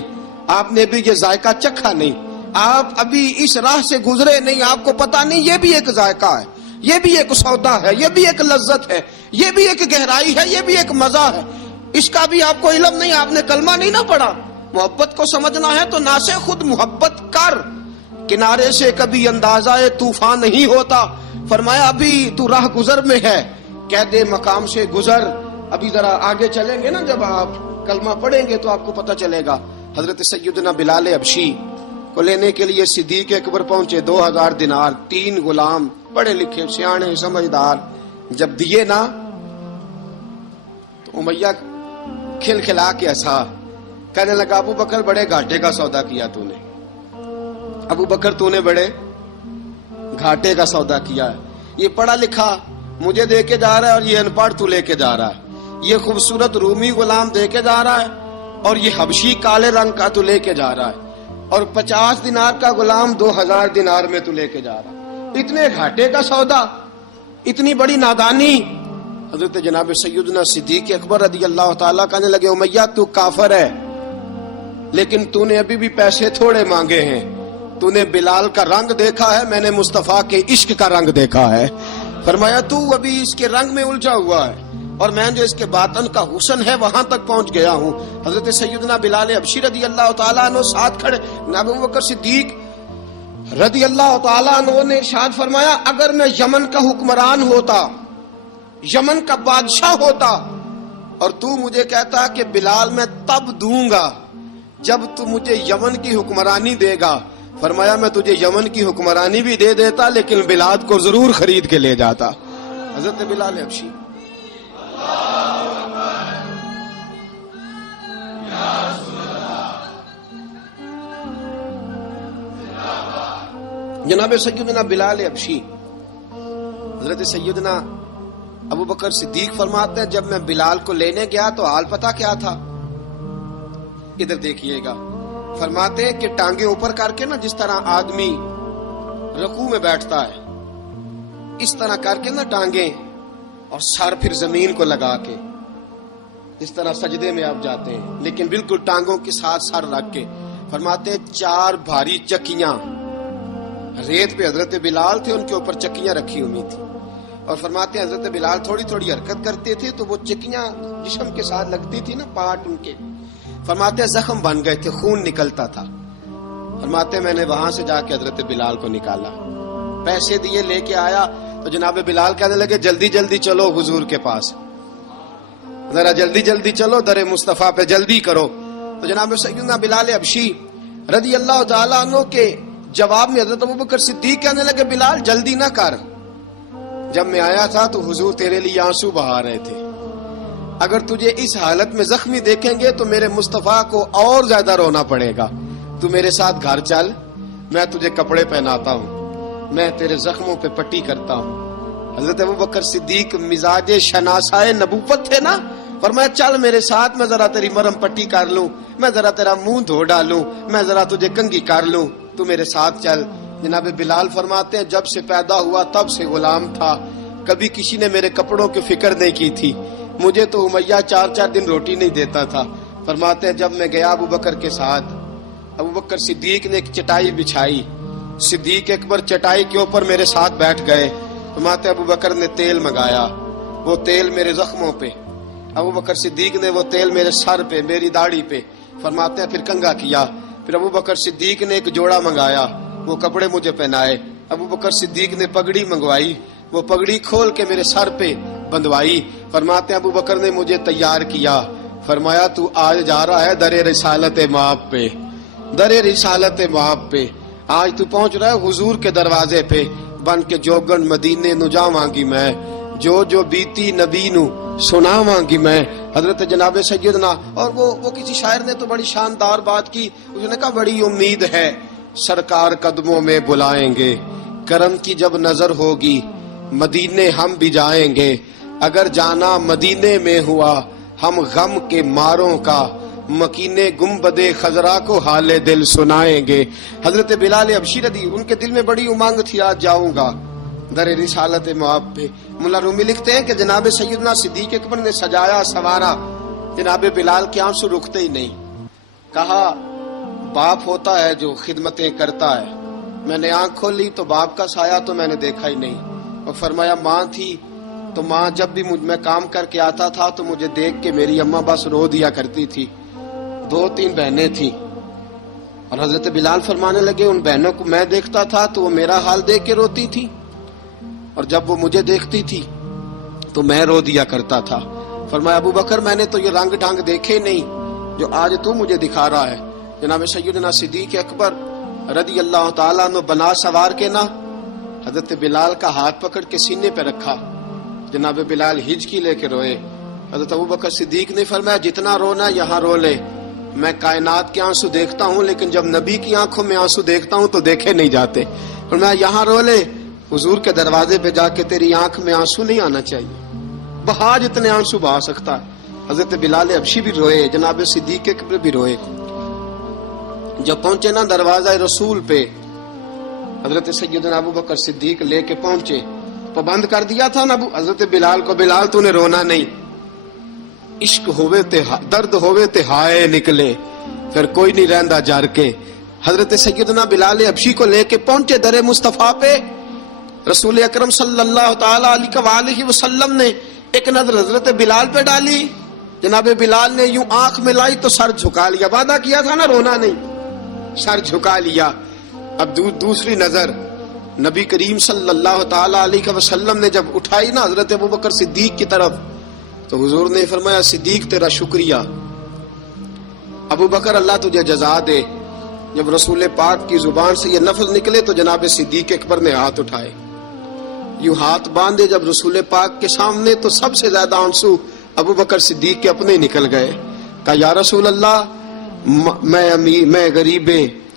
آپ نے بھی یہ ذائقہ چکھا نہیں، آپ ابھی اس راہ سے گزرے نہیں، آپ کو پتہ نہیں یہ بھی ایک ذائقہ ہے، یہ بھی ایک سودا ہے، یہ بھی ایک لذت ہے، یہ بھی ایک گہرائی ہے، یہ بھی ایک مزہ ہے، اس کا بھی آپ کو علم نہیں، آپ نے کلمہ نہیں نہ پڑھا. محبت کو سمجھنا ہے تو نہ سے خود محبت کر، کنارے سے کبھی اندازہ طوفان نہیں ہوتا. فرمایا ابھی تو راہ گزر میں ہے، کہہ دے مقام سے گزر. ابھی ذرا آگے چلیں گے نا، جب آپ کلمہ پڑھیں گے تو آپ کو پتہ چلے گا. حضرت سیدنا بلال حبشی کو لینے کے لیے صدیق اکبر پہنچے. 2000 دینار، 3 غلام پڑھے لکھے سیانے سمجھدار. جب دیے نا تو امیہ کھل کھلا کے ہنسا، کہنے لگا ابو بکر بڑے گھاٹے کا سودا کیا تو نے، ابو بکر تو نے بڑے گھاٹے کا سودا کیا ہے. یہ پڑھا لکھا مجھے دے کے جا رہا ہے اور یہ ان پڑھ تو لے کے جا رہا ہے. یہ خوبصورت رومی غلام دے کے جا رہا ہے اور یہ حبشی کالے رنگ کا تو لے کے جا رہا ہے، اور 50 دینار کا غلام 2000 دینار میں تو لے کے جا رہا ہے. اتنے گھاٹے کا سودا، اتنی بڑی نادانی. حضرت جناب سیدنا صدیق اکبر رضی اللہ تعالیٰ کہنے لگے امیہ تو کافر ہے، لیکن تو نے ابھی بھی پیسے تھوڑے مانگے ہیں. تو نے بلال کا رنگ دیکھا ہے، میں نے مصطفیٰ کے عشق کا رنگ دیکھا ہے. فرمایا تو ابھی اس کے رنگ میں الجھا ہوا ہے، اور میں جو اس کے باطن کا حسن ہے وہاں تک پہنچ گیا ہوں. حضرت سیدنا بلال حبشی رضی اللہ تعالیٰ عنہ ساتھ کھڑے. ابو بکر صدیق رضی اللہ تعالیٰ عنہ نے ارشاد فرمایا اگر میں یمن کا حکمران ہوتا، یمن کا بادشاہ ہوتا، اور تو مجھے کہتا کہ بلال میں تب دوں گا جب تو مجھے یمن کی حکمرانی دے گا. فرمایا میں تجھے یمن کی حکمرانی بھی دے دیتا لیکن بلال کو ضرور خرید کے لے جاتا. حضرت بلال حبشی جناب سیدنا بلال حبشی حضرت سیدنا ابو بکر صدیق فرماتے ہیں جب میں بلال کو لینے گیا تو حال پتہ کیا تھا؟ ادھر دیکھیے گا. فرماتے ہیں کہ ٹانگیں اوپر کر کے نا، جس طرح آدمی رکوع میں بیٹھتا ہے اس طرح کر کے نا ٹانگیں، اور سر پھر زمین کو لگا کے اس طرح سجدے میں آپ جاتے ہیں، لیکن بالکل ٹانگوں کے ساتھ سر رکھ کے. فرماتے ہیں 4 بھاری چکیاں ریت پہ حضرت بلال تھے، ان کے اوپر چکیاں رکھی ہوئی تھی، اور فرماتے ہیں حضرت بلال تھوڑی تھوڑی حرکت کرتے تھے تو وہ چکیاں جسم کے ساتھ لگتی تھی نا، پارٹ ان کے. فرماتے ہیں زخم بن گئے تھے، خون نکلتا تھا. فرماتے ہیں میں نے وہاں سے جا کے حضرت بلال کو نکالا، پیسے دیے، لے کے آیا تو جناب بلال کہنے لگے جلدی جلدی چلو حضور کے پاس، ذرا جلدی جلدی چلو، در مصطفیٰ پہ جلدی کرو. تو جناب سیدنا بلال حبشی رضی اللہ تعالیٰ عنہ کے جواب میں حضرت ابوبکر صدیق کہنے لگے بلال جلدی نہ کر، جب میں آیا تھا تو حضور تیرے لیے آنسو بہا رہے تھے، اگر تجھے اس حالت میں زخمی دیکھیں گے تو میرے مصطفیٰ کو اور زیادہ رونا پڑے گا. تو میرے ساتھ گھر چل، میں تجھے کپڑے پہناتا ہوں، میں تیرے زخموں پہ پٹی کرتا ہوں. حضرت ابوبکر صدیق مزاج شناسائے نبوت تھے نا، فرمایا چل میرے ساتھ، میں ذرا تیری مرہم پٹی کر لوں، میں ذرا تیرا منہ دھو ڈالوں، میں ذرا تجھے کنگھی کر لوں، تو میرے ساتھ چل. جناب بلال فرماتے ہیں جب سے پیدا ہوا تب سے غلام تھا، کبھی کسی نے میرے کپڑوں کی فکر نہیں کی تھی، مجھے تو امیہ 4 دن روٹی نہیں دیتا تھا. فرماتے ہیں جب میں گیا ابو بکر کے ساتھ، ابو بکر صدیق نے ایک چٹائی بچھائی، صدیق اکبر چٹائی کے اوپر میرے ساتھ بیٹھ گئے. فرماتے ابو بکر نے تیل منگایا، وہ تیل میرے زخموں پہ، ابو بکر صدیق نے وہ تیل میرے سر پہ، میری داڑھی پہ. فرماتے ہیں پھر کنگھا کیا، پھر ابو بکر صدیق نے ایک جوڑا منگایا، وہ کپڑے مجھے پہنائے. ابو بکر صدیق نے پگڑی منگوائی، وہ پگڑی کھول کے میرے سر پہ بندوائی. فرماتے ہیں ابو بکر نے مجھے تیار کیا، فرمایا تو آج جا رہا ہے در رسالت مآب پہ، در رسالت مآب پہ، آج تو پہنچ رہا ہے حضور کے دروازے پہ. بن کے جوگن مدینے نو جاواں گی میں، جو بیتی نبی نو سناواں گی میں. حضرت جناب سیدنا، اور وہ کسی شاعر نے تو بڑی شاندار بات کی، اس نے کہا بڑی امید ہے سرکار قدموں میں بلائیں گے، کرم کی جب نظر ہوگی مدینے ہم بھی جائیں گے، اگر جانا مدینے میں ہوا ہم غم کے ماروں کا مکینے گنبد خضرا کو حال دل سنائیں گے. حضرت بلال حبشی رضی، ان کے دل میں بڑی امنگ تھی، آج جاؤں گا در رسالت معاب پہ. مولا رومی لکھتے ہیں کہ جناب سیدنا صدیق اکبر نے سجایا سوارا، جناب بلال کے آنسو رکتے ہی نہیں. کہا باپ ہوتا ہے جو خدمتیں کرتا ہے. میں نے آنکھ کھولی تو باپ کا سایہ تو میں نے دیکھا ہی نہیں. اور فرمایا ماں تھی تو ماں جب بھی میں کام کر کے آتا تھا تو مجھے دیکھ کے میری اماں بس رو دیا کرتی تھی. 2-3 بہنیں تھیں. اور حضرت بلال فرمانے لگے ان بہنوں کو میں دیکھتا تھا تو وہ میرا حال دیکھ کے روتی تھی، اور جب وہ مجھے دیکھتی تھی تو میں رو دیا کرتا تھا. فرمایا ابو بکر میں نے تو یہ رنگ ڈھنگ دیکھے نہیں جو آج تو مجھے دکھا رہا ہے. جناب سیدنا صدیق اکبر رضی اللہ تعالیٰ عنہ بنا سوار کے نا حضرت بلال کا ہاتھ پکڑ کے سینے پہ رکھا. جناب بلال ہچکی لے کے روئے. حضرت ابو بکر صدیق نے فرمایا جتنا رونا یہاں رو لے، میں کائنات کے آنسو دیکھتا ہوں لیکن جب نبی کی آنکھوں میں آنسو دیکھتا ہوں تو دیکھے نہیں جاتے. فرمایا یہاں رو لے، حضور کے دروازے پہ جا کے تیری آنکھ میں آنسو نہیں آنا چاہیے، بہا جتنے آنسو بہا سکتا ہے. حضرت بلال حبشی بھی روئے، جناب صدیق اکبر بھی روئے. جب پہنچے نا دروازہ رسول پہ، حضرت سیدنا ابو بکر صدیق لے کے پہنچے. پابند کر دیا تھا نا حضرت بلال کو، بلال تو نے رونا نہیں، عشق ہوئے تے درد ہوئے تے ہائے نکلے، پھر کوئی نہیں رہندا جار کے. حضرت سیدنا بلال حبشی کو لے کے پہنچے در مصطفیٰ پہ. رسول اکرم صلی اللہ تعالی علیہ وسلم نے ایک نظر حضرت بلال پہ ڈالی. جناب بلال نے یوں آنکھ ملائی تو سر جھکا لیا. وعدہ کیا تھا نا رونا نہیں، سر جھکا لیا. اب دوسری نظر نبی کریم صلی اللہ تعالی علیہ وسلم نے جب اٹھائی نا حضرت ابوبکر صدیق کی طرف تو حضور نے فرمایا صدیق تیرا شکریہ، ابو بکر اللہ تجھے جزا دے. جب رسول پاک کی زبان سے یہ لفظ نکلے تو جناب صدیق اکبر نے ہاتھ اٹھائے، یوں ہاتھ باندھے جب رسول پاک کے سامنے تو سب سے زیادہ آنسو ابو بکر صدیق کے اپنے نکل گئے. کہا یا رسول اللہ میں غریب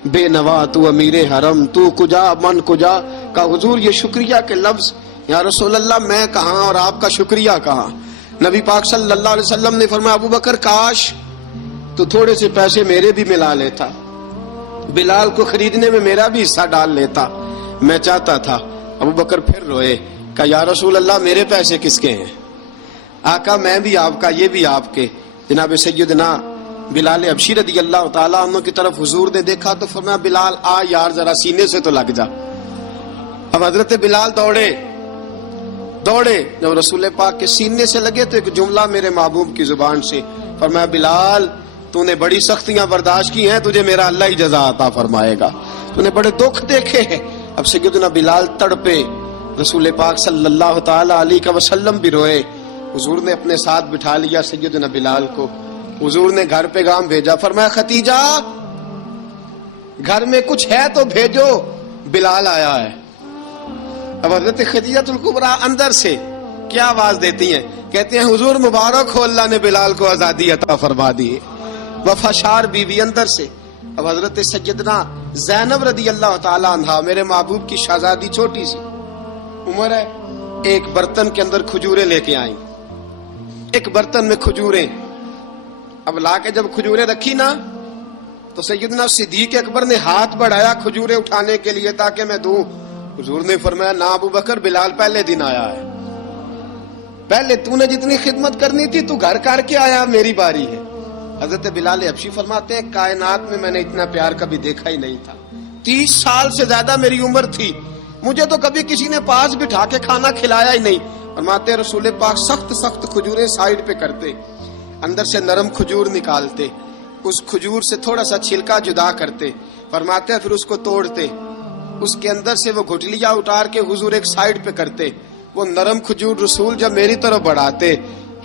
بے نوا، تو امیر حرم، تو کجا من کجا. کہا حضور یہ شکریہ کے لفظ، یا رسول اللہ میں کہاں اور آپ کا شکریہ کہاں. نبی پاک صلی اللہ علیہ وسلم نے فرمایا ابو بکر کاش تو تھوڑے سے پیسے میرے بھی ملا لیتا، بلال کو خریدنے میں میرا بھی حصہ ڈال لیتا، میں چاہتا تھا. ابو بکر پھر روئے. کہا یا رسول اللہ میرے پیسے کس کے ہیں؟ آقا میں بھی آپ کا، یہ بھی آپ کے. جناب سیدنا بلال حبشی رضی اللہ تعالیٰ عنہ کی طرف حضور نے دیکھا تو فرمایا بلال آ یار ذرا سینے سے تو لگ جا. اب حضرت بلال دوڑے. جب رسول پاک کے سینے سے لگے تو ایک جملہ میرے محبوب کی زبان سے فرمایا بلال تو نے بڑی سختیاں برداشت کی ہیں، تجھے میرا اللہ ہی جزا عطا فرمائے گا، تو نے بڑے دکھ دیکھے ہیں. اب سیدنا بلال تڑپے، رسول پاک صلی اللہ تعالی علیہ وسلم بھی روئے. حضور نے اپنے ساتھ بٹھا لیا سیدنا بلال کو. حضور نے گھر پیغام بھیجا، فرمایا ختیجہ گھر میں کچھ ہے تو بھیجو، بلال آیا ہے. اب حضرت خدیجہ الکبریٰ اندر سے کیا آواز دیتی ہیں، کہتے ہیں حضور مبارک ہو، اللہ نے بلال کو آزادی عطا فرما دی. وفاشار بی بی اندر سے. اب حضرت سیدنا زینب رضی اللہ تعالی عنہا میرے محبوب کی شہزادی، چھوٹی سی عمر ہے، ایک برتن کے اندر کھجوریں لے کے آئیں. ایک برتن میں کھجوریں. اب لا کے جب کھجوریں رکھی نا تو سیدنا صدیق اکبر نے ہاتھ بڑھایا کھجوریں اٹھانے کے لیے تاکہ میں دوں. حضور نے فرمایا نا ابو بکر، بلال پہلے دن آیا ہے، پہلے تو نے جتنی خدمت کرنی تھی تو گھر کر کے آیا، میری باری ہے. حضرت بلال حبشی فرماتے ہیں کائنات میں نے اتنا پیار کبھی دیکھا ہی نہیں تھا. 30 سال سے زیادہ میری عمر تھی، مجھے تو کبھی کسی نے پاس بٹھا کے کھانا کھلایا ہی نہیں. فرماتے ہیں رسول پاک سخت کھجوریں سائیڈ پہ کرتے، اندر سے نرم کھجور نکالتے، اس کھجور سے تھوڑا سا چھلکا جدا کرتے. فرماتے ہیں پھر اس کو توڑتے، اس کے اندر سے وہ گھٹلیاں اتار کے حضور ایک سائیڈ پہ کرتے. وہ نرم کھجور رسول جب میری طرف بڑھاتے،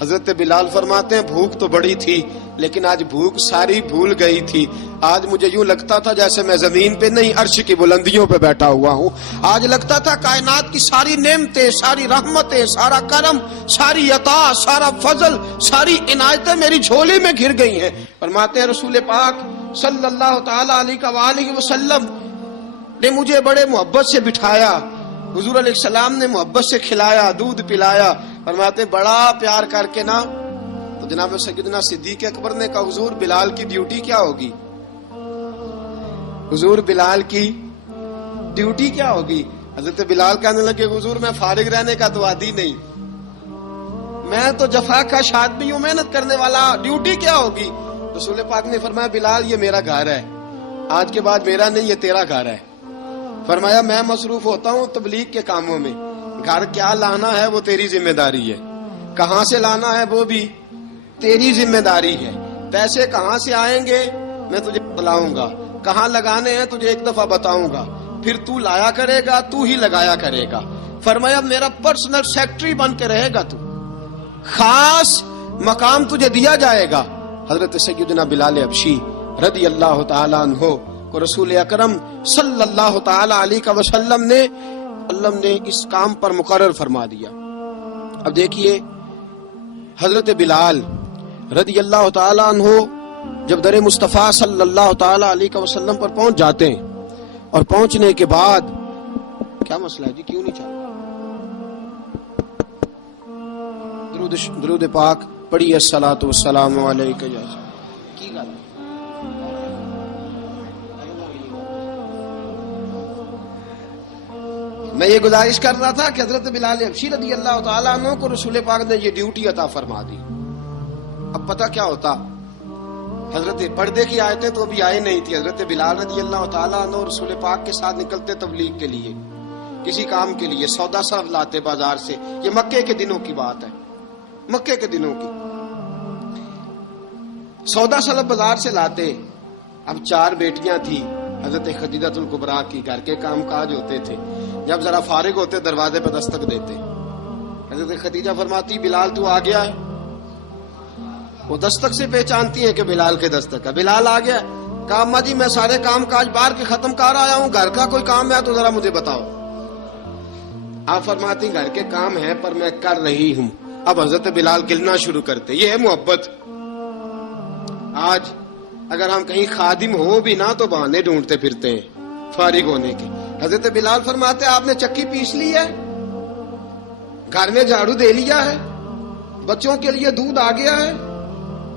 حضرت بلال فرماتے ہیں بھوک تو بڑی تھی لیکن آج بھوک ساری بھول گئی تھی. آج مجھے یوں لگتا تھا جیسے میں زمین پہ نہیں عرش کی بلندیوں پہ بیٹھا ہوا ہوں. آج لگتا تھا کائنات کی ساری نعمتیں، ساری رحمتیں، سارا کرم، ساری عطا، سارا فضل، ساری عنایتیں میری جھولی میں گھر گئی ہیں. فرماتے ہیں رسول پاک صلی اللہ تعالی علیہ وآلہ وسلم نے مجھے بڑے محبت سے بٹھایا. حضور علیہ السلام نے محبت سے کھلایا، دودھ پلایا. فرماتے بڑا پیار کر کے نا تو جناب سیدنا صدیق اکبر نے کہا حضور بلال کی ڈیوٹی کیا ہوگی؟ حضور بلال کی ڈیوٹی کیا ہوگی؟ حضرت بلال کہنے لگے حضور میں فارغ رہنے کا تو عادی نہیں، میں تو جفا کا آدمی ہوں، محنت کرنے والا، ڈیوٹی کیا ہوگی؟ رسول پاک نے فرمایا بلال یہ میرا گھر ہے، آج کے بعد میرا نہیں یہ تیرا گھر ہے. فرمایا میں مصروف ہوتا ہوں تبلیغ کے کاموں میں، گھر کیا لانا ہے وہ تیری ذمہ داری ہے، کہاں سے لانا ہے وہ بھی تیری ذمہ داری ہے، پیسے کہاں سے آئیں گے میں تجھے بتلاؤں گا، کہاں لگانے ہیں تجھے ایک دفعہ بتاؤں گا، پھر تو لایا کرے گا، تو ہی لگایا کرے گا. فرمایا میرا پرسنل سیکٹری بن کے رہے گا، تو خاص مقام تجھے دیا جائے گا. حضرت سیدنا بلال حبشی رضی اللہ تعالی عنہ کو رسول اکرم صلی اللہ تعالی علیہ وسلم نے اس کام پر مقرر فرما دیا. اب دیکھیے حضرت بلال رضی اللہ تعالی عنہ جب در مصطفیٰ صلی اللہ تعالی علیہ وسلم پر پہنچ جاتے ہیں اور پہنچنے کے بعد کیا مسئلہ ہے جی کیوں نہیں چل رہا؟ درود پاک پڑھیے الصلاۃ والسلام علیک یا کی گل میں یہ گزارش کر رہا تھا کہ حضرت بلال حبشی رضی اللہ تعالیٰ عنہ کو رسول پاک نے یہ ڈیوٹی عطا فرما دی. اب پتہ کیا ہوتا، حضرت پردے کی آیتیں تو ابھی آئے نہیں تھی. حضرت بلال رضی اللہ تعالیٰ عنہ رسول پاک کے ساتھ نکلتے تبلیغ کے لیے، کسی کام کے لیے، سودا سر لاتے بازار سے. یہ مکے کے دنوں کی بات ہے، مکے کے دنوں کی. سودا سلب بازار سے لاتے. اب 4 بیٹیاں تھی حضرت خدیجہ الکبریٰ کی، گھر کے کام کاج ہوتے تھے. جب ذرا فارغ ہوتے دروازے پہ دستک دیتے. حضرت خدیجہ فرماتی بلال تو آ گیا ہے. وہ دستک سے پہچانتی ہیں کہ بلال کے دستک ہے. بلال آ گیا. کہا اماں جی میں سارے کام کاج باہر کے ختم کر آیا ہوں، گھر کا کوئی کام ہے تو ذرا مجھے بتاؤ. آپ فرماتی گھر کے کام ہیں پر میں کر رہی ہوں. اب حضرت بلال گلنا شروع کرتے. یہ ہے محبت. آج اگر ہم کہیں خادم ہو بھی نہ تو بہانے ڈھونڈتے پھرتے ہیں فارغ ہونے کے. حضرت بلال فرماتے آپ نے چکی پیس لی ہے، گھر میں جھاڑو دے لیا ہے، بچوں کے لیے دودھ آ گیا ہے،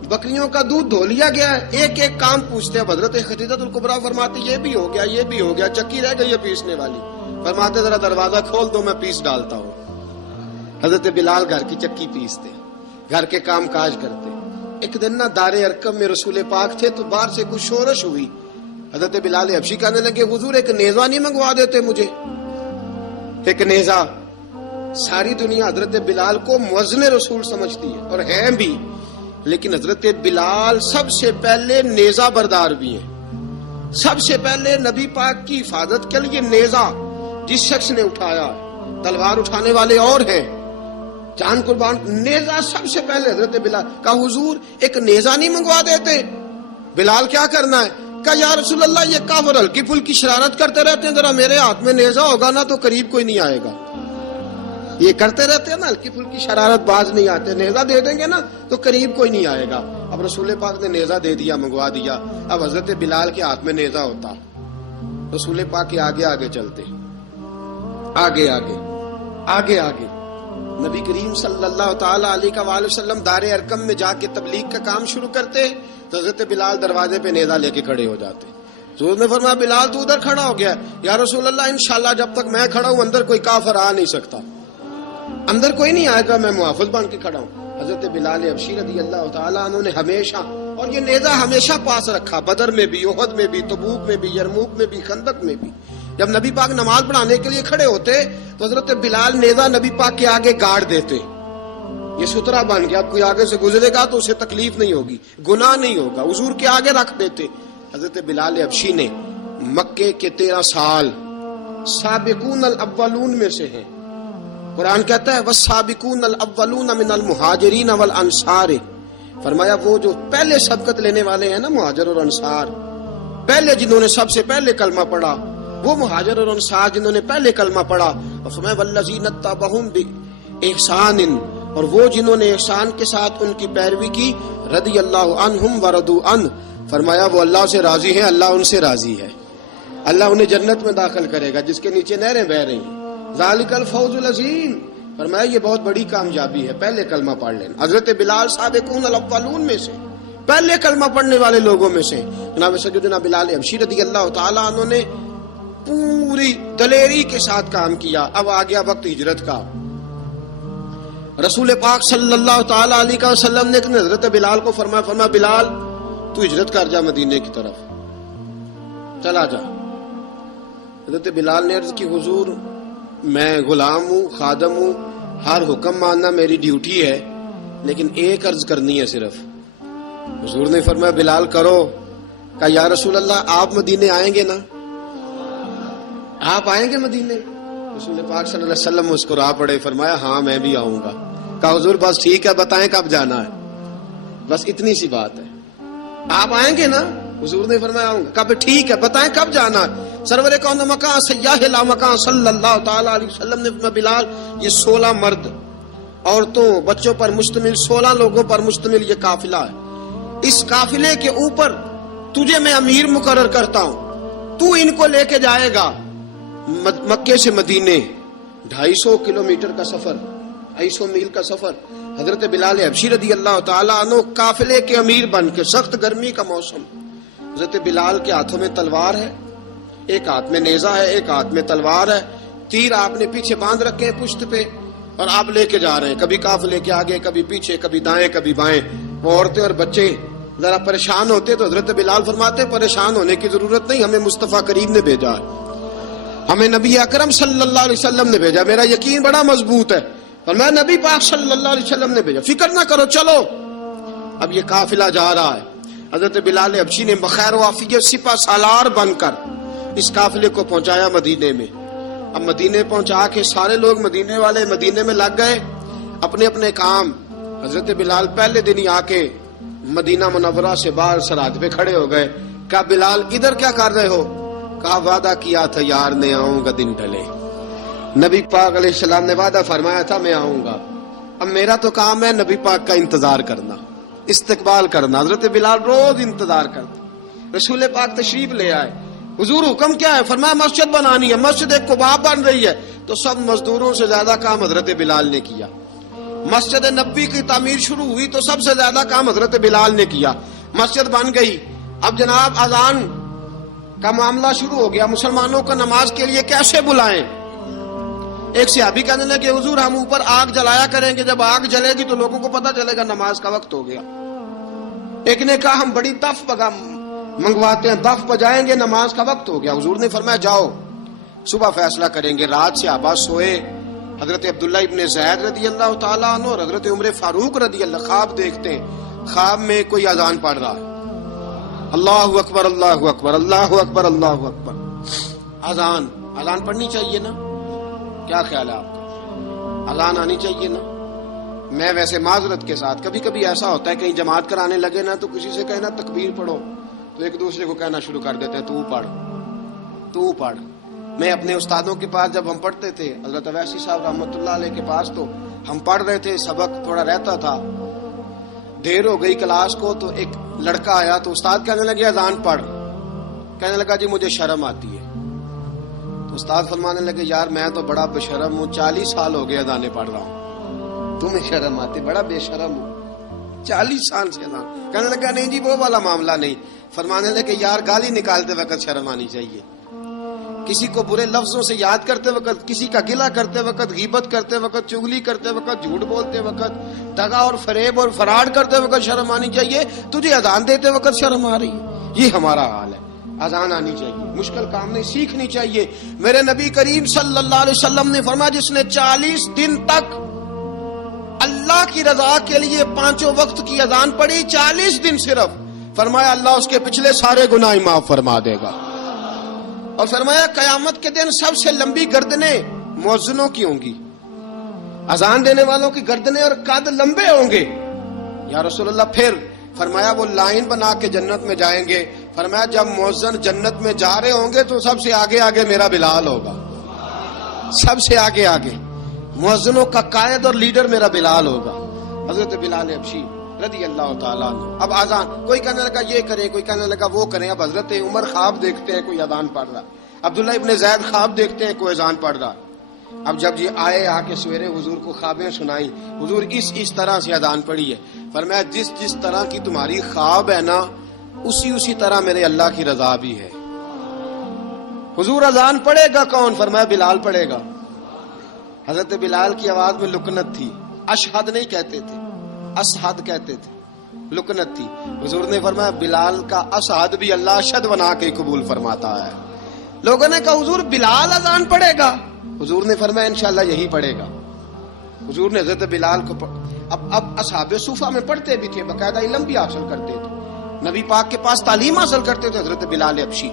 بکریوں کا دودھ دھو لیا گیا ہے. ایک ایک کام پوچھتے ہیں. حضرت خدیجہ الکبریٰ فرماتے یہ بھی ہو گیا، یہ بھی ہو گیا، چکی رہ گئی ہے پیسنے والی. فرماتے ذرا دروازہ کھول دو میں پیس ڈالتا ہوں. حضرت بلال گھر کی چکی پیستے، گھر کے کام کاج کرتے. ایک دن نہ دار ارقم میں رسول پاک تھے تو باہر سے کچھ شورش ہوئی. حضرت بلال حبشی کہنے لگے حضور ایک نیزہ نہیں منگوا دیتے مجھے؟ ایک نیزہ. ساری دنیا حضرت بلال کو مؤذن رسول سمجھتی ہے اور ہیں بھی، لیکن حضرت بلال سب سے پہلے نیزہ بردار بھی ہیں. سب سے پہلے نبی پاک کی حفاظت کے لیے نیزہ جس شخص نے اٹھایا، تلوار اٹھانے والے اور ہیں، جان قربان. نیزہ سب سے پہلے حضرت بلال. کہا حضور ایک نیزہ نہیں منگوا دیتے؟ بلال کیا کرنا ہے؟ کہا یا رسول اللہ یہ کافر ہلکی پھلکی شرارت کرتے رہتے ہیں، ذرا میرے ہاتھ میں نیزہ ہوگا نا تو قریب کوئی نہیں آئے گا. یہ کرتے رہتے ہیں نا ہلکی پھلکی شرارت، باز نہیں آتے. نیزہ دے دیں گے نا تو قریب کوئی نہیں آئے گا. اب رسول پاک نے نیزہ دے دیا، منگوا دیا. اب حضرت بلال کے ہاتھ میں نیزہ ہوتا، رسول پاک کے آگے آگے چلتے، آگے آگے آگے آگے. نبی کریم صلی اللہ تعالی علیہ وآلہ وسلم دار ارقم میں جا کے تبلیغ کا کام شروع کرتے تو حضرت بلال دروازے پہ نیزہ لے کے کھڑے ہو جاتے. حضور نے فرمایا بلال تو ادھر کھڑا ہو گیا. یا رسول اللہ انشاءاللہ جب تک میں کھڑا ہوں اندر کوئی کافر آ نہیں سکتا، اندر کوئی نہیں آئے گا، میں محافظ بن کے کھڑا ہوں. حضرت بلال حبشی رضی اللہ تعالیٰ عنہ نے ہمیشہ، اور یہ نیزہ ہمیشہ پاس رکھا، بدر میں بھی، احد میں بھی، تبوک میں بھی، یرموک میں بھی، خندق میں بھی. جب نبی پاک نماز پڑھانے کے لیے کھڑے ہوتے تو حضرت بلال نیزہ نبی پاک کے آگے گاڑ دیتے. یہ سترا بن گیا، اب کوئی آگے سے گزرے گا تو اسے تکلیف نہیں ہوگی، گناہ نہیں ہوگا. حضور کے آگے رکھ دیتے. حضرت بلال حبشی نے مکے کے 13 سال سابقون الاولون میں سے ہیں. قرآن کہتا ہے والسابقون الاولون من المہاجرین والانصار، فرمایا وہ جو پہلے سبقت لینے والے ہیں نا مہاجر اور انصار، پہلے جنہوں نے سب سے پہلے کلمہ پڑھا وہ مہاجر اور انصار جنہوں نے پہلے کلمہ پڑھا، اور فرمایا والذین اتبعوہم باحسان، اور وہ جنہوں نے احسان کے ساتھ ان کی پیروی کی، رضی اللہ عنہم ورضوا عنہ، فرمایا وہ اللہ سے راضی ہیں، اللہ ان سے راضی ہے، اللہ انہیں جنت میں داخل کرے گا جس کے نیچے نہریں بہ رہی ہیں، ذالک الفوز العظیم، فرمایا یہ بہت بڑی کامیابی ہے پہلے کلمہ پڑھ لینا۔ حضرت بلال سابقون الاولون میں سے، پہلے کلمہ پڑھنے والے لوگوں میں سے، جناب سیدنا بلال حبشی رضی اللہ تعالیٰ عنہ نے پوری دلیری کے ساتھ کام کیا۔ اب آ گیا وقت ہجرت کا، رسول پاک صلی اللہ تعالیٰ علیہ وسلم نے حضرت بلال کو فرمایا بلال تو ہجرت کر جا مدینے کی طرف، چلا جا۔ حضرت بلال نے عرض کی حضور میں غلام ہوں، خادم ہوں، ہر حکم ماننا میری ڈیوٹی ہے، لیکن ایک عرض کرنی ہے صرف۔ حضور نے فرمایا بلال کرو۔ کہا یا رسول اللہ آپ مدینے آئیں گے نا، آپ آئیں گے مدینے؟ رسول پاک صلی اللہ علیہ وسلم مسکرا پڑے، فرمایا ہاں میں بھی آؤں گا۔ کہا حضور بس ٹھیک ہے بتائیں کب جانا ہے، بس اتنی سی بات ہے، آپ آئیں گے نا؟ حضور نے فرمایا آؤں گا۔ کہا ٹھیک ہے بتائیں کب جانا ہے۔ سرور کون مکان سیاح لا مکان صلی اللہ تعالی علیہ وسلم نے فرمایا بلال یہ 16 مرد عورتوں بچوں پر مشتمل 16 لوگوں پر مشتمل یہ قافلہ ہے، اس قافلے کے اوپر تجھے میں امیر مقرر کرتا ہوں، تو ان کو لے کے جائے گا مکے سے مدینے، 250 کلومیٹر کا سفر، 250 میل کا سفر۔ حضرت بلال حبشی رضی اللہ تعالیٰ عنہ قافلے کے امیر بن کے، سخت گرمی کا موسم، حضرت بلال کے ہاتھوں میں تلوار ہے، ایک ہاتھ میں نیزہ ہے، ایک ہاتھ میں تلوار ہے، تیر آپ نے پیچھے باندھ رکھے ہیں پشت پہ، اور آپ لے کے جا رہے ہیں، کبھی قافلے کے آگے کبھی پیچھے، کبھی دائیں کبھی بائیں۔ وہ عورتیں اور بچے ذرا پریشان ہوتے تو حضرت بلال فرماتے پریشان ہونے کی ضرورت نہیں، ہمیں مصطفیٰ کریم نے بھیجا ہے، ہمیں نبی اکرم صلی اللہ علیہ وسلم نے بھیجا، میرا یقین بڑا مضبوط ہے، اور میں نبی پاک صلی اللہ علیہ وسلم نے بھیجا، فکر نہ کرو چلو۔ اب یہ قافلہ جا رہا ہے، حضرت بلال حبشی نے بخیر و عافیت سپہ سالار بن کر اس قافلے کو پہنچایا مدینے میں۔ اب مدینے پہنچا کے سارے لوگ مدینے والے مدینے میں لگ گئے اپنے اپنے کام۔ حضرت بلال پہلے دن ہی آ کے مدینہ منورہ سے باہر سرحد پہ کھڑے ہو گئے۔ کہا بلال ادھر کیا کر رہے ہو؟ کہا وعدہ کیا تھا یار نے آؤں گا دن ڈھلے، نبی پاک علیہ السلام نے وعدہ فرمایا تھا میں آؤں گا، اب میرا تو کام ہے نبی پاک کا انتظار کرنا، استقبال کرنا۔ حضرت بلال روز انتظار کرتے، رسول پاک تشریف لے آئے، حضور حکم کیا ہے؟ فرمایا مسجد بنانی ہے، مسجد ایک قباء بن رہی ہے، تو سب مزدوروں سے زیادہ کام حضرت بلال نے کیا۔ مسجد نبوی کی تعمیر شروع ہوئی تو سب سے زیادہ کام حضرت بلال نے کیا، مسجد بن گئی۔ اب جناب اذان کا معاملہ شروع ہو گیا، مسلمانوں کو نماز کے لیے کیسے بلائیں؟ ایک صحابی کہنے لگے حضور ہم اوپر آگ جلایا کریں گے، جب آگ جلے گی تو لوگوں کو پتہ چلے گا نماز کا وقت ہو گیا۔ ایک نے کہا ہم بڑی دف منگواتے ہیں، دف بجائیں گے، نماز کا وقت ہو گیا۔ حضور نے فرمایا جاؤ صبح فیصلہ کریں گے۔ رات سے صحابہ سوئے، حضرت عبداللہ ابن زید رضی اللہ تعالیٰ عنہ اور حضرت عمر فاروق رضی اللہ خواب دیکھتے ہیں، خواب میں کوئی اذان پڑھ رہا ہے، اللہ اکبر اللہ اکبر اللہ اکبر اللہ اکبر، اذان پڑھنی چاہیے نا؟ کیا خیال ہے آپ کا؟ اذان آنی چاہیے نا؟ میں ویسے معذرت کے ساتھ کبھی کبھی ایسا ہوتا ہے کہیں جماعت کرانے لگے نا تو کسی سے کہنا تکبیر پڑھو تو ایک دوسرے کو کہنا شروع کر دیتے ہیں تو پڑھ۔ میں اپنے استادوں کے پاس جب ہم پڑھتے تھے، حضرت اویسی صاحب رحمۃ اللہ علیہ کے پاس، تو ہم پڑھ رہے تھے، سبق تھوڑا رہتا تھا، دیر ہو گئی کلاس کو تو ایک لڑکا آیا تو استاد کہنے لگے اذان پڑھ، کہنے لگا جی مجھے شرم آتی ہے، تو استاد فرمانے لگے یار میں تو بڑا بے شرم ہوں، 40 سال ہو گئے اذانیں پڑھ رہا ہوں، تمہیں شرم آتی؟ بڑا بے شرم ہوں، 40 سال سے اذان۔ کہنے لگا نہیں جی وہ والا معاملہ نہیں، فرمانے لگے یار گالی نکالتے وقت شرم آنی چاہیے، کسی کو برے لفظوں سے یاد کرتے وقت، کسی کا گلہ کرتے وقت، غیبت کرتے وقت، چغلی کرتے وقت، جھوٹ بولتے وقت، دغا اور فریب اور فراڈ کرتے وقت شرم آنی چاہیے، تجھے اذان دیتے وقت شرم آ رہی ہے، یہ ہمارا حال ہے۔ اذان آنی چاہیے، مشکل کام نہیں، سیکھنی چاہیے۔ میرے نبی کریم صلی اللہ علیہ وسلم نے فرمایا جس نے 40 دن تک اللہ کی رضا کے لیے 5 وقت کی اذان پڑھی، 40 دن صرف، فرمایا اللہ اس کے پچھلے سارے گناہ معاف فرما دے گا، اور فرمایا قیامت کے دن سب سے لمبی گردنیں مؤذنوں کی ہوں گی، اذان دینے والوں کی گردنیں اور قد لمبے ہوں گے. یا رسول اللہ پھر؟ فرمایا وہ لائن بنا کے جنت میں جائیں گے. فرمایا جب مؤذن جنت میں جا رہے ہوں گے تو سب سے آگے آگے میرا بلال ہوگا, سب سے آگے آگے مؤذنوں کا قائد اور لیڈر میرا بلال ہوگا, حضرت بلال حبشی رضی اللہ تعالیٰ عنہ. اب آزان کوئی کہنے لگا یہ کریں, کوئی کہنے لگا وہ کریں. اب حضرت عمر خواب دیکھتے ہیں کوئی اذان پڑھ رہا, عبداللہ ابن زید خواب دیکھتے ہیں کوئی اذان پڑھ رہا. اب جب یہ آئے آ کے سویرے حضور کو خوابیں سنائی, حضور اس طرح سے اذان پڑھی ہے. فرمایا جس طرح کی تمہاری خواب ہے نا اسی طرح میرے اللہ کی رضا بھی ہے. حضور اذان پڑھے گا کون؟ فرمایا بلال پڑھے گا. حضرت بلال کی آواز میں لکنت تھی, اشہد نہیں کہتے تھے, اسہد کہتے تھے, لکنت تھی. حضور نے فرمایا بلال کا اسہد بھی اللہ اشہد بنا کے قبول فرماتا ہے. لوگوں نے کہا حضور بلال اذان پڑھے گا؟ حضور نے فرمایا انشاءاللہ یہی پڑھے گا. حضور نے حضرت بلال کو اب اصحاب صوفہ میں پڑھتے بھی تھے, باقاعدہ علم بھی حاصل کرتے تھے, نبی پاک کے پاس تعلیم حاصل کرتے تھے حضرت بلال حبشی.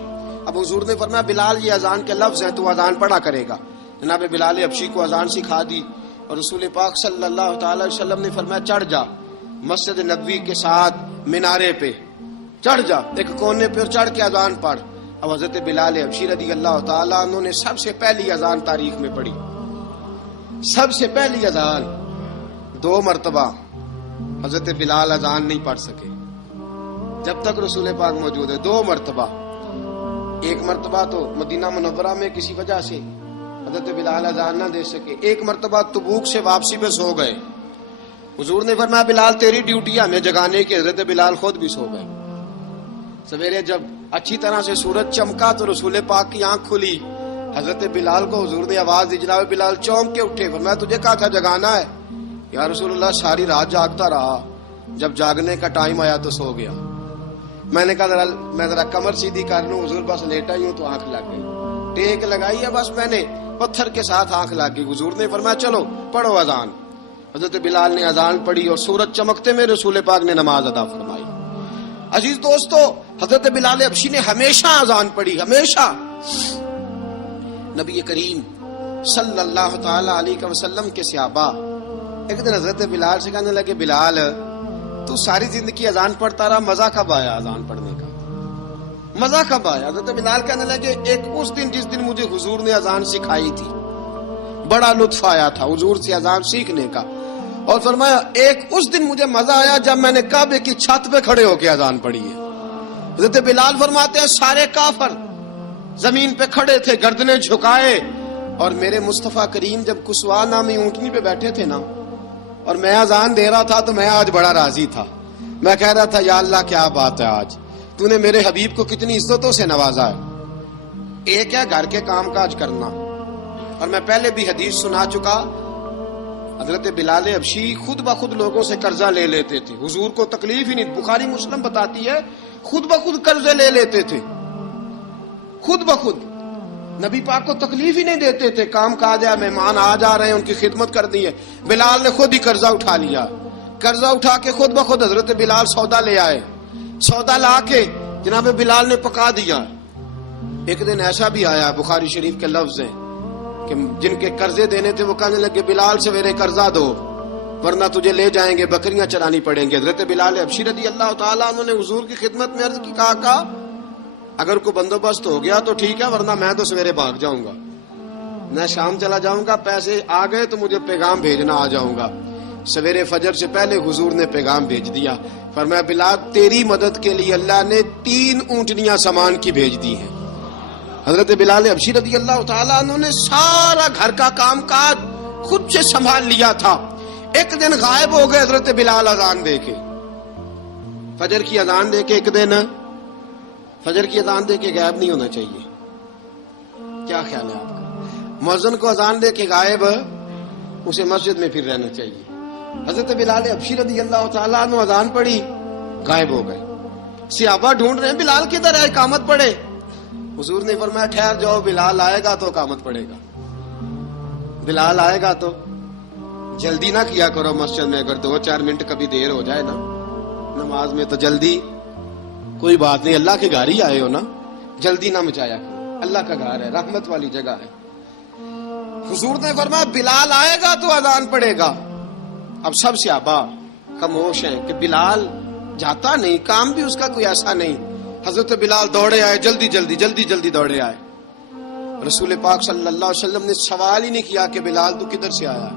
اب حضور نے فرمایا بلال یہ اذان کے لفظ ہیں تو اذان پڑھا کرے گا. جناب بلال حبشی کو اذان سکھا دی اور رسول پاک صلی اللہ تعالی وسلم نے فرمایا چڑھ جا مسجد نبوی کے ساتھ مینارے پہ, چڑھ جا ایک کونے پہ اور چڑھ کے اذان پڑھ. اب حضرت بلال حبشی رضی اللہ تعالیٰ عنہ نے سب سے پہلی اذان تاریخ میں پڑھی, سب سے پہلی اذان. 2 مرتبہ حضرت بلال اذان نہیں پڑھ سکے جب تک رسول پاک موجود ہے. 2 مرتبہ, ایک مرتبہ تو مدینہ منورہ میں کسی وجہ سے حضرت بلال اذان نہ دے سکے, ایک مرتبہ تبوک سے واپسی پہ سو گئے. حضور نے فرمایا بلال تیری ڈیوٹی ہے ہمیں جگانے کی. حضرت بلال خود بھی سو گئے. سویرے جب اچھی طرح سے سورج چمکا تو رسول پاک کی آنکھ کھلی. حضرت بلال کو حضور نے آواز دی, جناب بلال چونک کے اٹھے. فرمایا تجھے کہا تھا جگانا ہے. یا رسول اللہ ساری رات جاگتا رہا, جب جاگنے کا ٹائم آیا تو سو گیا. میں نے کہا میں ذرا کمر سیدھی کر لوں. حضور بس لیٹا ہی ہوں تو آنکھ لگ گئی, ٹیک لگائی ہے بس میں نے, پتھر کے ساتھ آنکھ لگ گئی. حضور نے فرمایا چلو پڑھو اذان. حضرت بلال نے اذان پڑھی اور سورج چمکتے میں رسول پاک نے نماز ادا فرمائی. عزیز دوستو حضرت بلال حبشی نے ہمیشہ اذان پڑھی, ہمیشہ. نبی کریم صلی اللہ تعالی علیہ وسلم کے صحابہ ایک دن حضرت بلال سے کہنے لگے بلال تو ساری زندگی اذان پڑھتا رہا, مزہ کب آیا اذان پڑھنے کا, مزہ کب آیا؟ حضرت بلال کہنے لگے ایک اس دن جس دن مجھے حضور نے اذان سکھائی تھی بڑا لطف آیا تھا حضور سے اذان سیکھنے کا. اور فرمایا ایک اس دن مجھے مزہ آیا جب میں نے کعبے کی چھت پہ کھڑے ہو کے اذان پڑھی ہے. حضرت بلال فرماتے ہیں سارے کافر زمین پہ کھڑے تھے گردنیں جھکائے, اور میرے مصطفیٰ کریم جب کسوا نامی اونٹنی پہ بیٹھے تھے نا اور میں اذان دے رہا تھا تو میں آج بڑا راضی تھا. میں کہہ رہا تھا یا اللہ کیا بات ہے, آج تو نے میرے حبیب کو کتنی عزتوں سے نوازا ہے. ایک ہے گھر کے کام کاج کرنا, اور میں پہلے بھی حدیث سنا چکا, حضرت بلال حبشی خود بخود لوگوں سے قرضہ لے لیتے تھے, حضور کو تکلیف ہی نہیں. بخاری مسلم بتاتی ہے خود بخود قرضے لے لیتے تھے, خود بخود. نبی پاک کو تکلیف ہی نہیں دیتے تھے, کام کاج ہے, مہمان آ جا رہے ہیں ان کی خدمت کرنی ہے. بلال نے خود ہی قرضہ اٹھا لیا, قرضہ اٹھا کے خود بخود حضرت بلال سودا لے آئے, سودا لا کے جناب بلال نے پکا دیا. ایک دن ایسا بھی آیا بخاری شریف کے لفظ ہیں کہ جن کے قرضے دینے تھے وہ کہنے لگے بلال سویرے قرضہ دو ورنہ تجھے لے جائیں گے, بکریاں چرانی پڑیں گے. حضرت بلال حبشی رضی اللہ تعالیٰ عنہ نے حضور کی خدمت میں عرض کی, کہا اگر کوئی بندوبست ہو گیا تو ٹھیک ہے ورنہ میں تو سویرے بھاگ جاؤں گا, میں شام چلا جاؤں گا, پیسے آ گئے تو مجھے پیغام بھیجنا آ جاؤں گا. سویرے فجر سے پہلے حضور نے پیغام بھیج دیا. فرمایا بلال تیری مدد کے لیے اللہ نے 3 اونٹنیاں سامان کی بھیج دی ہیں. حضرت بلال حبشی رضی اللہ تعالیٰ عنہ نے سارا گھر کا کام کاج خود سے سنبھال لیا تھا. ایک دن غائب ہو گئے حضرت بلال اذان دے کے, فجر کی اذان دے کے. ایک دن فجر کی اذان دے کے غائب نہیں ہونا چاہیے. کیا خیال ہے آپ کا؟ مؤذن کو اذان دے کے غائب اسے مسجد میں پھر رہنا چاہیے. حضرت بلال حبشی رضی اللہ تعالیٰ عنہ اذان پڑھی, غائب ہو گئے. صحابہ ڈھونڈ رہے ہیں بلال کدھر ہے, اقامت پڑھے. حضور نے فرمایا ٹھہر جاؤ, بلال آئے گا تو اقامت پڑھے گا, بلال آئے گا تو. جلدی نہ کیا کرو مسجد میں, اگر 2-4 منٹ کبھی دیر ہو جائے نا نماز میں تو جلدی کوئی بات نہیں, اللہ کے گھر ہی آئے ہو نا, جلدی نہ مچایا کرو, اللہ کا گھر ہے, رحمت والی جگہ ہے. حضور نے فرمایا بلال آئے گا تو اذان پڑے گا. اب سب صحابہ خاموش ہیں کہ بلال جاتا نہیں, کام بھی اس کا کوئی ایسا نہیں. حضرت بلال دوڑے آئے, جلدی جلدی جلدی جلدی دوڑے آئے. رسول پاک صلی اللہ علیہ وسلم نے سوال ہی نہیں کیا کہ بلال تو کدھر سے آیا,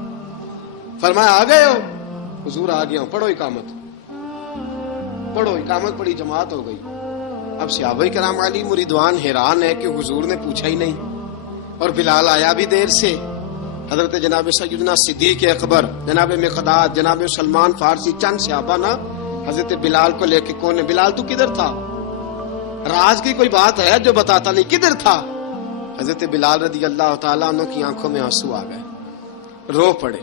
فرمایا آ گئے ہو؟ حضور آ گیا ہوں. پڑھو اقامت, پڑھو اقامت. پڑھی, جماعت ہو گئی. اب صحابہ کرام علیہم رضوان حیران ہے کہ حضور نے پوچھا ہی نہیں اور بلال آیا بھی دیر سے. حضرت جناب سیدنا صدیق اکبر, جناب مقداد, جناب سلمان فارسی, چند صحابہ نا حضرت بلال کو لے کے, کون ہے بلال تو کدھر تھا؟ راز کی کوئی بات ہے جو بتاتا نہیں, کدھر تھا؟ حضرت بلال رضی اللہ تعالیٰ عنہ کی آنکھوں میں آنسو آ گئے, رو پڑے,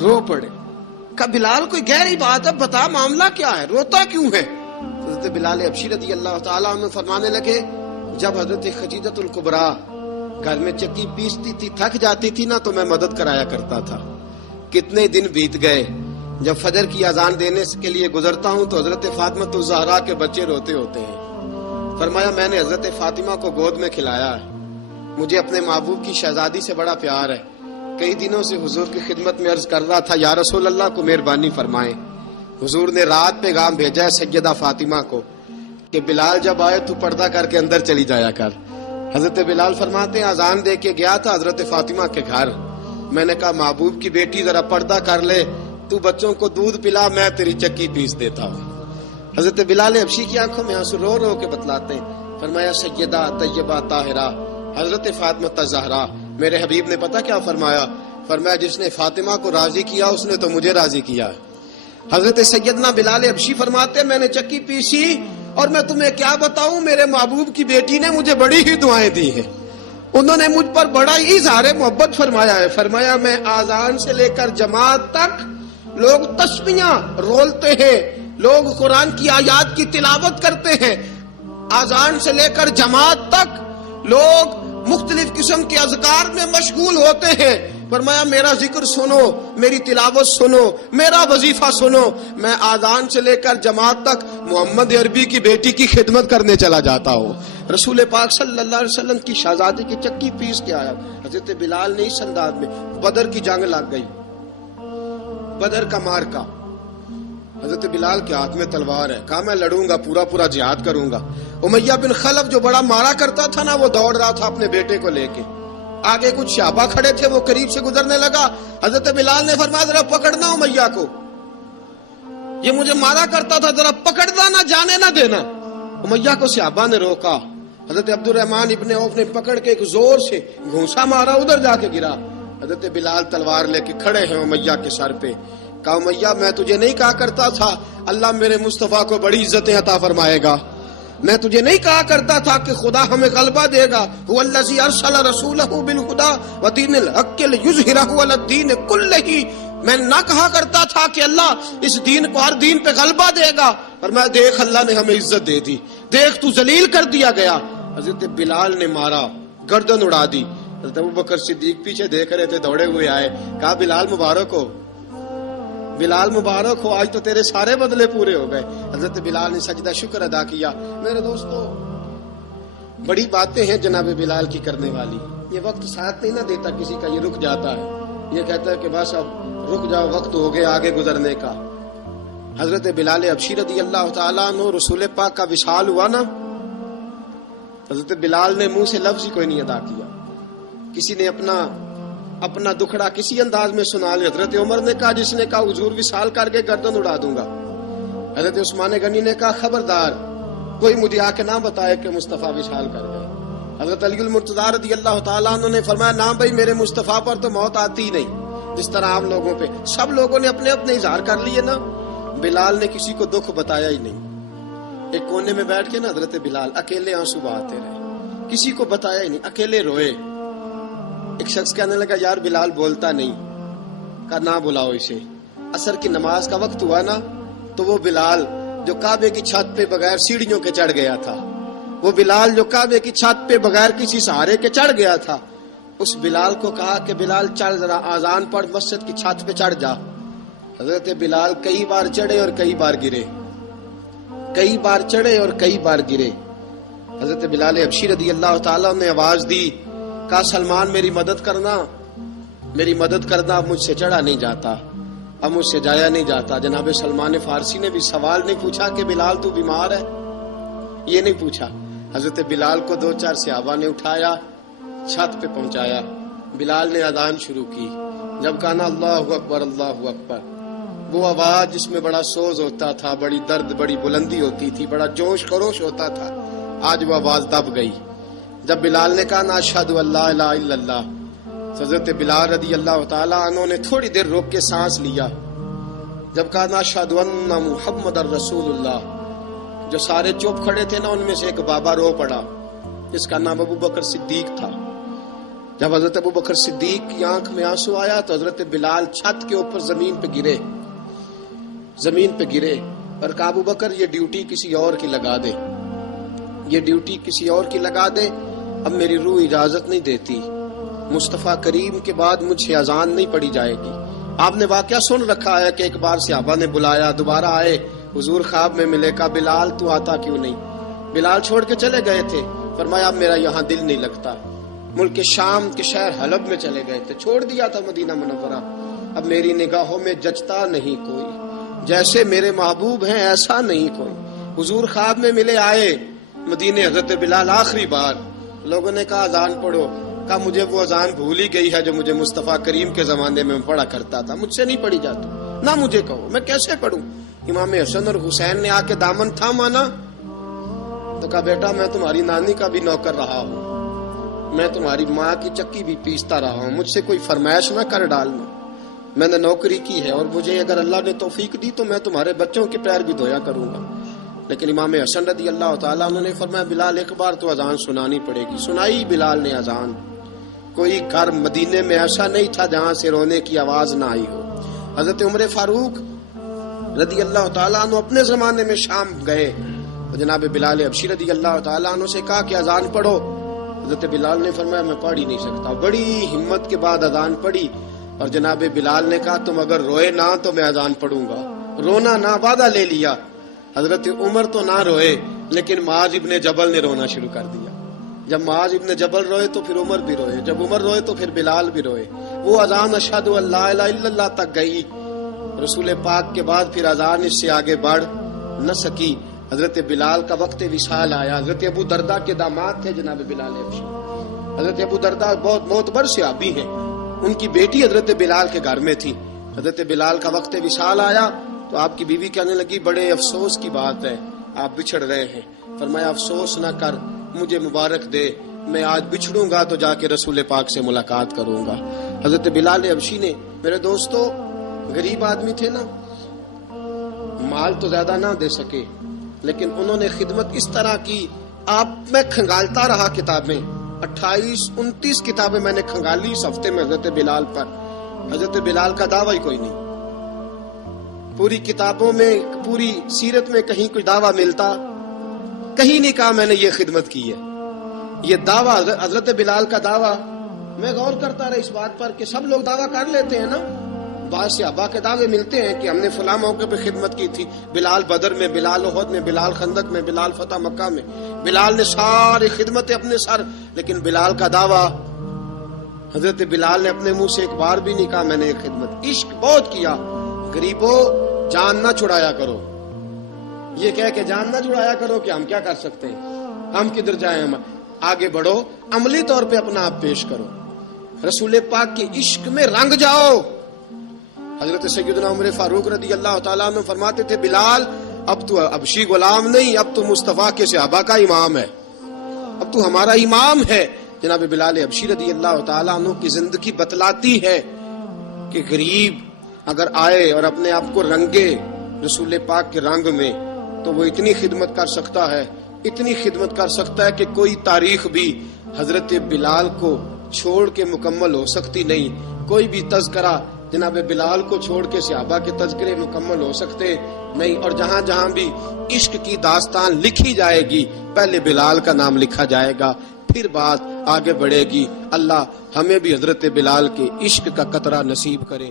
رو پڑے. کہ بلال کوئی گہری بات ہے, بتا معاملہ کیا ہے, روتا کیوں ہے؟ حضرت بلال حبشی رضی اللہ تعالیٰ عنہ فرمانے لگے جب حضرت خدیجہ الکبریٰ گھر میں چکی پیستی تھی, تھک جاتی تھی نا, تو میں مدد کرایا کرتا تھا. کتنے دن بیت گئے, جب فجر کی اذان دینے کے لیے گزرتا ہوں تو حضرت فاطمہ الزہرا کے بچے روتے ہوتے ہیں. فرمایا میں نے حضرت فاطمہ کو گود میں کھلایا ہے, مجھے اپنے محبوب کی شہزادی سے بڑا پیار ہے. کئی دنوں سے حضور کی خدمت میں عرض کر رہا تھا یا رسول اللہ کو مہربانی فرمائیں. حضور نے رات پیغام بھیجا ہے سیدہ فاطمہ کو کہ بلال جب آئے تو پردہ کر کے اندر چلی جایا کر. حضرت بلال فرماتے ہیں اذان دے کے گیا تھا حضرت فاطمہ کے گھر, میں نے کہا محبوب کی بیٹی ذرا پردہ کر لے, تو بچوں کو دودھ پلا, میں تیری چکی پیس دیتا ہوں. حضرت بلال حبشی کی آنکھوں میں آنسو رو رو کے بتلاتے ہیں. فرمایا سیدہ طیبہ طاہرہ حضرت فاطمہ الزہرا, میرے حبیب نے پتہ کیا فرمایا؟ فرمایا جس نے فاطمہ کو راضی کیا اس نے تو مجھے راضی کیا. حضرت سیدنا بلال حبشی فرماتے میں نے چکی پیسی اور میں تمہیں کیا بتاؤں, میرے محبوب کی بیٹی نے مجھے بڑی ہی دعائیں دی ہیں, انہوں نے مجھ پر بڑا ہی اظہار محبت فرمایا ہے. فرمایا میں آذان سے لے کر جماعت تک لوگ تسبیحاں رولتے ہیں, لوگ قرآن کی آیات کی تلاوت کرتے ہیں, آذان سے لے کر جماعت تک لوگ مختلف قسم کے اذکار میں مشغول ہوتے ہیں. فرمایا میرا ذکر سنو, میری تلاوت سنو, میرا وظیفہ سنو, میں آذان سے لے کر جماعت تک محمد عربی کی بیٹی کی خدمت کرنے چلا جاتا ہوں. رسول پاک صلی اللہ علیہ وسلم کی شہزادی کی چکی پیس کے آیا. حضرت بلال نے اس انداز میں, بدر کی جنگ لگ گئی, بدر کا مارکا, حضرت بلال کے ہاتھ میں تلوار ہے, کہا میں لڑوں گا, پورا پورا جہاد کروں گا. امیہ بن خلف جو بڑا مارا کرتا تھا نا, وہ دوڑ رہا تھا اپنے بیٹے کو لے کے, آگے کچھ صحابہ کھڑے تھے, وہ قریب سے گزرنے لگا. حضرت بلال نے فرمایا ذرا پکڑنا امیہ کو, یہ مجھے مارا کرتا تھا, ذرا پکڑنا, نہ جانے نہ دینا. امیہ کو صحابہ نے روکا. حضرت عبد الرحمن ابن عوف نے پکڑ کے ایک زور سے گھونسا مارا, ادھر جا کے گرا. حضرت بلال تلوار لے کے کھڑے ہیں امیہ کے سر پہ. کہا امیہ میں تجھے نہیں کہا کرتا تھا اللہ میرے مصطفیٰ کو بڑی عزتیں عطا فرمائے گا, میں تجھے نہیں کہا کرتا تھا کہ خدا ہمیں غلبہ دے گا, هو الذی ارسل رسولہ بالہدی ودین الحق لیظہرہ علی الدین کلہ, میں نہ کہا کرتا تھا کہ اللہ اس دین کو ہر دین پہ غلبہ دے گا, اور میں دیکھ اللہ نے ہمیں عزت دے دی, دیکھ تو ذلیل کر دیا گیا. حضرت بلال نے مارا, گردن اڑا دی. حضرت ابوبکر صدیق پیچھے دیکھ رہے تھے, دوڑے ہوئے آئے, کہا بلال مبارک ہو, بلال مبارک ہو, آج تو تیرے سارے بدلے پورے ہو گئے. حضرت بلال نے سجدہ شکر ادا کیا. میرے دوستو بڑی باتیں ہیں جناب بلال کی کرنے والی, یہ وقت ساتھ نہیں نہ دیتا کسی کا, یہ رک جاتا ہے, یہ کہتا ہے کہ بس اب رک جاؤ, وقت ہو گیا آگے گزرنے کا. حضرت بلال حبشی رضی اللہ تعالیٰ عنہ رسول پاک کا وصال ہوا نا, حضرت بلال نے منہ سے لفظ ہی کوئی نہیں ادا کیا. کسی نے اپنا دکھڑا کسی انداز میں سنا لیا. حضرت عمر نے کہا, جس نے کہا حضور وصال کر کے گردن اڑا دوں گا. حضرت عثمان غنی نے کہا خبردار کوئی مجھے آ کے نہ بتائے کہ مصطفیٰ وصال کر گئے. حضرت علی المرتضیٰ رضی اللہ تعالیٰ عنہ نے فرمایا نہ بھائی میرے مصطفیٰ پر تو موت آتی ہی نہیں, جس طرح عام لوگوں پہ. سب لوگوں نے اپنے اپنے اظہار کر لیے نا, بلال نے کسی کو دکھ بتایا ہی نہیں. ایک کونے میں بیٹھ کے نا حضرت بلال اکیلے آنسو بہاتے رہے, کسی کو بتایا ہی نہیں, اکیلے روئے. ایک شخص کہنے لگا یار بلال بولتا نہیں, کہا نہ بلاؤ اسے. عصر کی نماز کا وقت ہوا نا, تو وہ بلال جو کعبے کی چھت پہ بغیر سیڑھیوں کے چڑھ گیا تھا, وہ بلال جو کعبے کی چھت پہ بغیر کسی سہارے کے چڑھ گیا تھا, اس بلال کو کہا کہ بلال چل ذرا آذان پڑھ, مسجد کی چھت پہ چڑھ جا. حضرت بلال کئی بار چڑھے اور کئی بار گرے, کئی بار چڑھے اور کئی بار گرے. حضرت بلال حبشی رضی اللہ تعالیٰ نے آواز دی, کہا سلمان میری مدد کرنا، اب مجھ سے چڑھا نہیں جاتا، اب مجھ سے جایا نہیں جاتا۔ جناب سلمان فارسی نے بھی سوال نہیں پوچھا کہ بلال تو بیمار ہے، یہ نہیں پوچھا۔ حضرت بلال کو 2-4 صحابہ نے اٹھایا، چھت پہ پہنچایا، بلال نے اذان شروع کی۔ جب کہا نا اللہ اکبر اللہ اکبر، وہ آواز جس میں بڑا سوز ہوتا تھا، بڑی درد، بڑی بلندی ہوتی تھی، بڑا جوش خروش ہوتا تھا، آج وہ آواز دب گئی۔ جب بلال نے کہا نا اشہد ان لا الہ الا اللہ، حضرت بلال رضی اللہ تعالیٰ عنہ نے تھوڑی دیر روک کے سانس لیا۔ جب کہا نا اشہد ان محمد رسول اللہ، جو سارے چپ کھڑے تھے نا ان میں سے ایک بابا رو پڑا، جس کا نام ابو بکر صدیق تھا۔ جب حضرت ابو بکر صدیق کی آنکھ میں آنسو آیا تو حضرت بلال چھت کے اوپر زمین پہ گرے اور کہا ابو بکر یہ ڈیوٹی کسی اور کی لگا دے، اب میری روح اجازت نہیں دیتی، مصطفیٰ کریم کے بعد مجھ سے اذان نہیں پڑھی جائے گی۔ آپ نے واقعہ سن رکھا ہے کہ ایک بار صحابہ نے بلایا، دوبارہ آئے، حضور خواب میں ملے، کہا بلال تو آتا کیوں نہیں؟ بلال چھوڑ کے چلے گئے تھے، فرمایا اب میرا یہاں دل نہیں لگتا۔ ملک شام کے شہر حلب میں چلے گئے تھے، چھوڑ دیا تھا مدینہ منورہ، اب میری نگاہوں میں جچتا نہیں کوئی، جیسے میرے محبوب ہیں ایسا نہیں کوئی۔ حضور خواب میں ملے، آئے مدینے، حضرت بلال آخری بار، لوگوں نے کہا اذان پڑھو، کہا مجھے وہ اذان بھول ہی گئی ہے جو مجھے مصطفیٰ کریم کے زمانے میں پڑھا کرتا تھا، مجھ سے نہیں پڑھی جاتی، نہ مجھے کہو، میں کیسے پڑھوں؟ امام حسن اور حسین نے آ کے دامن تھاما نا، تو کہا بیٹا میں تمہاری نانی کا بھی نوکر رہا ہوں، میں تمہاری ماں کی چکی بھی پیستا رہا ہوں، مجھ سے کوئی فرمائش نہ کر ڈالنا، میں نے نوکری کی ہے، اور مجھے اگر اللہ نے توفیق دی تو میں تمہارے بچوں کے پیر بھی دھویا کروں گا۔ لیکن امام حسن رضی اللہ تعالیٰ عنہ نے فرمایا بلال ایک بار تو اذان سنانی پڑے گی۔ سنائی بلال نے اذان۔ کوئی گھر مدینے میں ایسا نہیں تھا جہاں سے رونے کی آواز نہ آئی ہو۔ حضرت عمر فاروق رضی اللہ تعالیٰ عنہ اپنے زمانے میں شام گئے، جناب بلال حبشی رضی اللہ تعالیٰ عنہ سے کہا کہ اذان پڑھو، حضرت بلال نے فرمایا میں پڑھ ہی نہیں سکتا، بڑی ہمت کے بعد اذان پڑھی، اور جناب بلال نے کہا تم اگر روئے نہ تو میں اذان پڑھوں گا، رونا نہ، وعدہ لے لیا۔ حضرت عمر تو نہ روئے، لیکن معاذ ابن جبل نے رونا شروع کر دیا۔ جب معاذ ابن جبل روئے تو پھر عمر بھی روئے، جب عمر روئے تو پھر بلال بھی روئے۔ وہ اذان اشہد ان لا الہ الا اللہ تک گئی، رسول پاک کے بعد پھر اذان اس سے آگے بڑھ نہ سکی۔ حضرت بلال کا وقت وصال آیا۔ حضرت ابو درداء کے داماد تھے جناب بلال حبشی۔ حضرت ابو درداء بہت معتبر صحابی ہیں، ان کی بیٹی حضرت بلال کے گھر میں تھی۔ حضرت بلال کا وقت وصال آیا تو آپ کی بیوی کہنے لگی بڑے افسوس کی بات ہے، آپ بچھڑ رہے ہیں۔ فرمایا افسوس نہ کر، مجھے مبارک دے، میں آج بچھڑوں گا تو جا کے رسول پاک سے ملاقات کروں گا۔ حضرت بلال حبشی نے، میرے دوستو، غریب آدمی تھے نا، مال تو زیادہ نہ دے سکے، لیکن انہوں نے خدمت اس طرح کی، آپ میں کھنگالتا رہا کتابیں، 28-29 کتابیں میں نے کھنگالی اس ہفتے میں حضرت بلال پر۔ حضرت بلال کا دعویٰ ہی کوئی نہیں، پوری کتابوں میں، پوری سیرت میں کہیں کوئی دعویٰ ملتا؟ کہیں نہیں کہا میں نے یہ خدمت کی ہے۔ یہ دعویٰ حضرت بلال کا دعویٰ، میں غور کرتا رہا اس بات پر کہ سب لوگ دعویٰ کر لیتے ہیں نا، بعض صحابہ کے دعوے ملتے ہیں کہ ہم نے فلاں موقع پہ خدمت کی تھی، بلال بدر میں، بلال احد میں، بلال خندق میں، بلال فتح مکہ میں، بلال نے ساری خدمتیں اپنے سر، لیکن بلال کا دعویٰ، حضرت بلال نے اپنے منہ سے ایک بار بھی نہیں کہا میں نے یہ خدمت۔ عشق بہت کیا، غریبوں جان نہ چھڑایا کرو، یہ کہہ کہ جان نہ چھڑایا کرو کہ ہم کیا کر سکتے ہیں، ہم کدھر جائیں، ہم آگے بڑھو، عملی طور پہ اپنا آپ پیش کرو، رسول پاک کے عشق میں رنگ جاؤ۔ حضرت سیدنا عمر فاروق رضی اللہ تعالیٰ عنہ فرماتے تھے بلال اب تو حبشی غلام نہیں، اب تو مصطفیٰ کے صحابہ کا امام ہے، اب تو ہمارا امام ہے۔ جناب بلال حبشی رضی اللہ تعالیٰ عنہ کی زندگی بتلاتی ہے کہ غریب اگر آئے اور اپنے آپ کو رنگے رسول پاک کے رنگ میں تو وہ اتنی خدمت کر سکتا ہے، اتنی خدمت کر سکتا ہے کہ کوئی تاریخ بھی حضرت بلال کو چھوڑ کے مکمل ہو سکتی نہیں، کوئی بھی تذکرہ جناب بلال کو چھوڑ کے صحابہ کے تذکرے مکمل ہو سکتے نہیں، اور جہاں جہاں بھی عشق کی داستان لکھی جائے گی پہلے بلال کا نام لکھا جائے گا، پھر بات آگے بڑھے گی۔ اللہ ہمیں بھی حضرت بلال کے عشق کا قطرہ نصیب کرے۔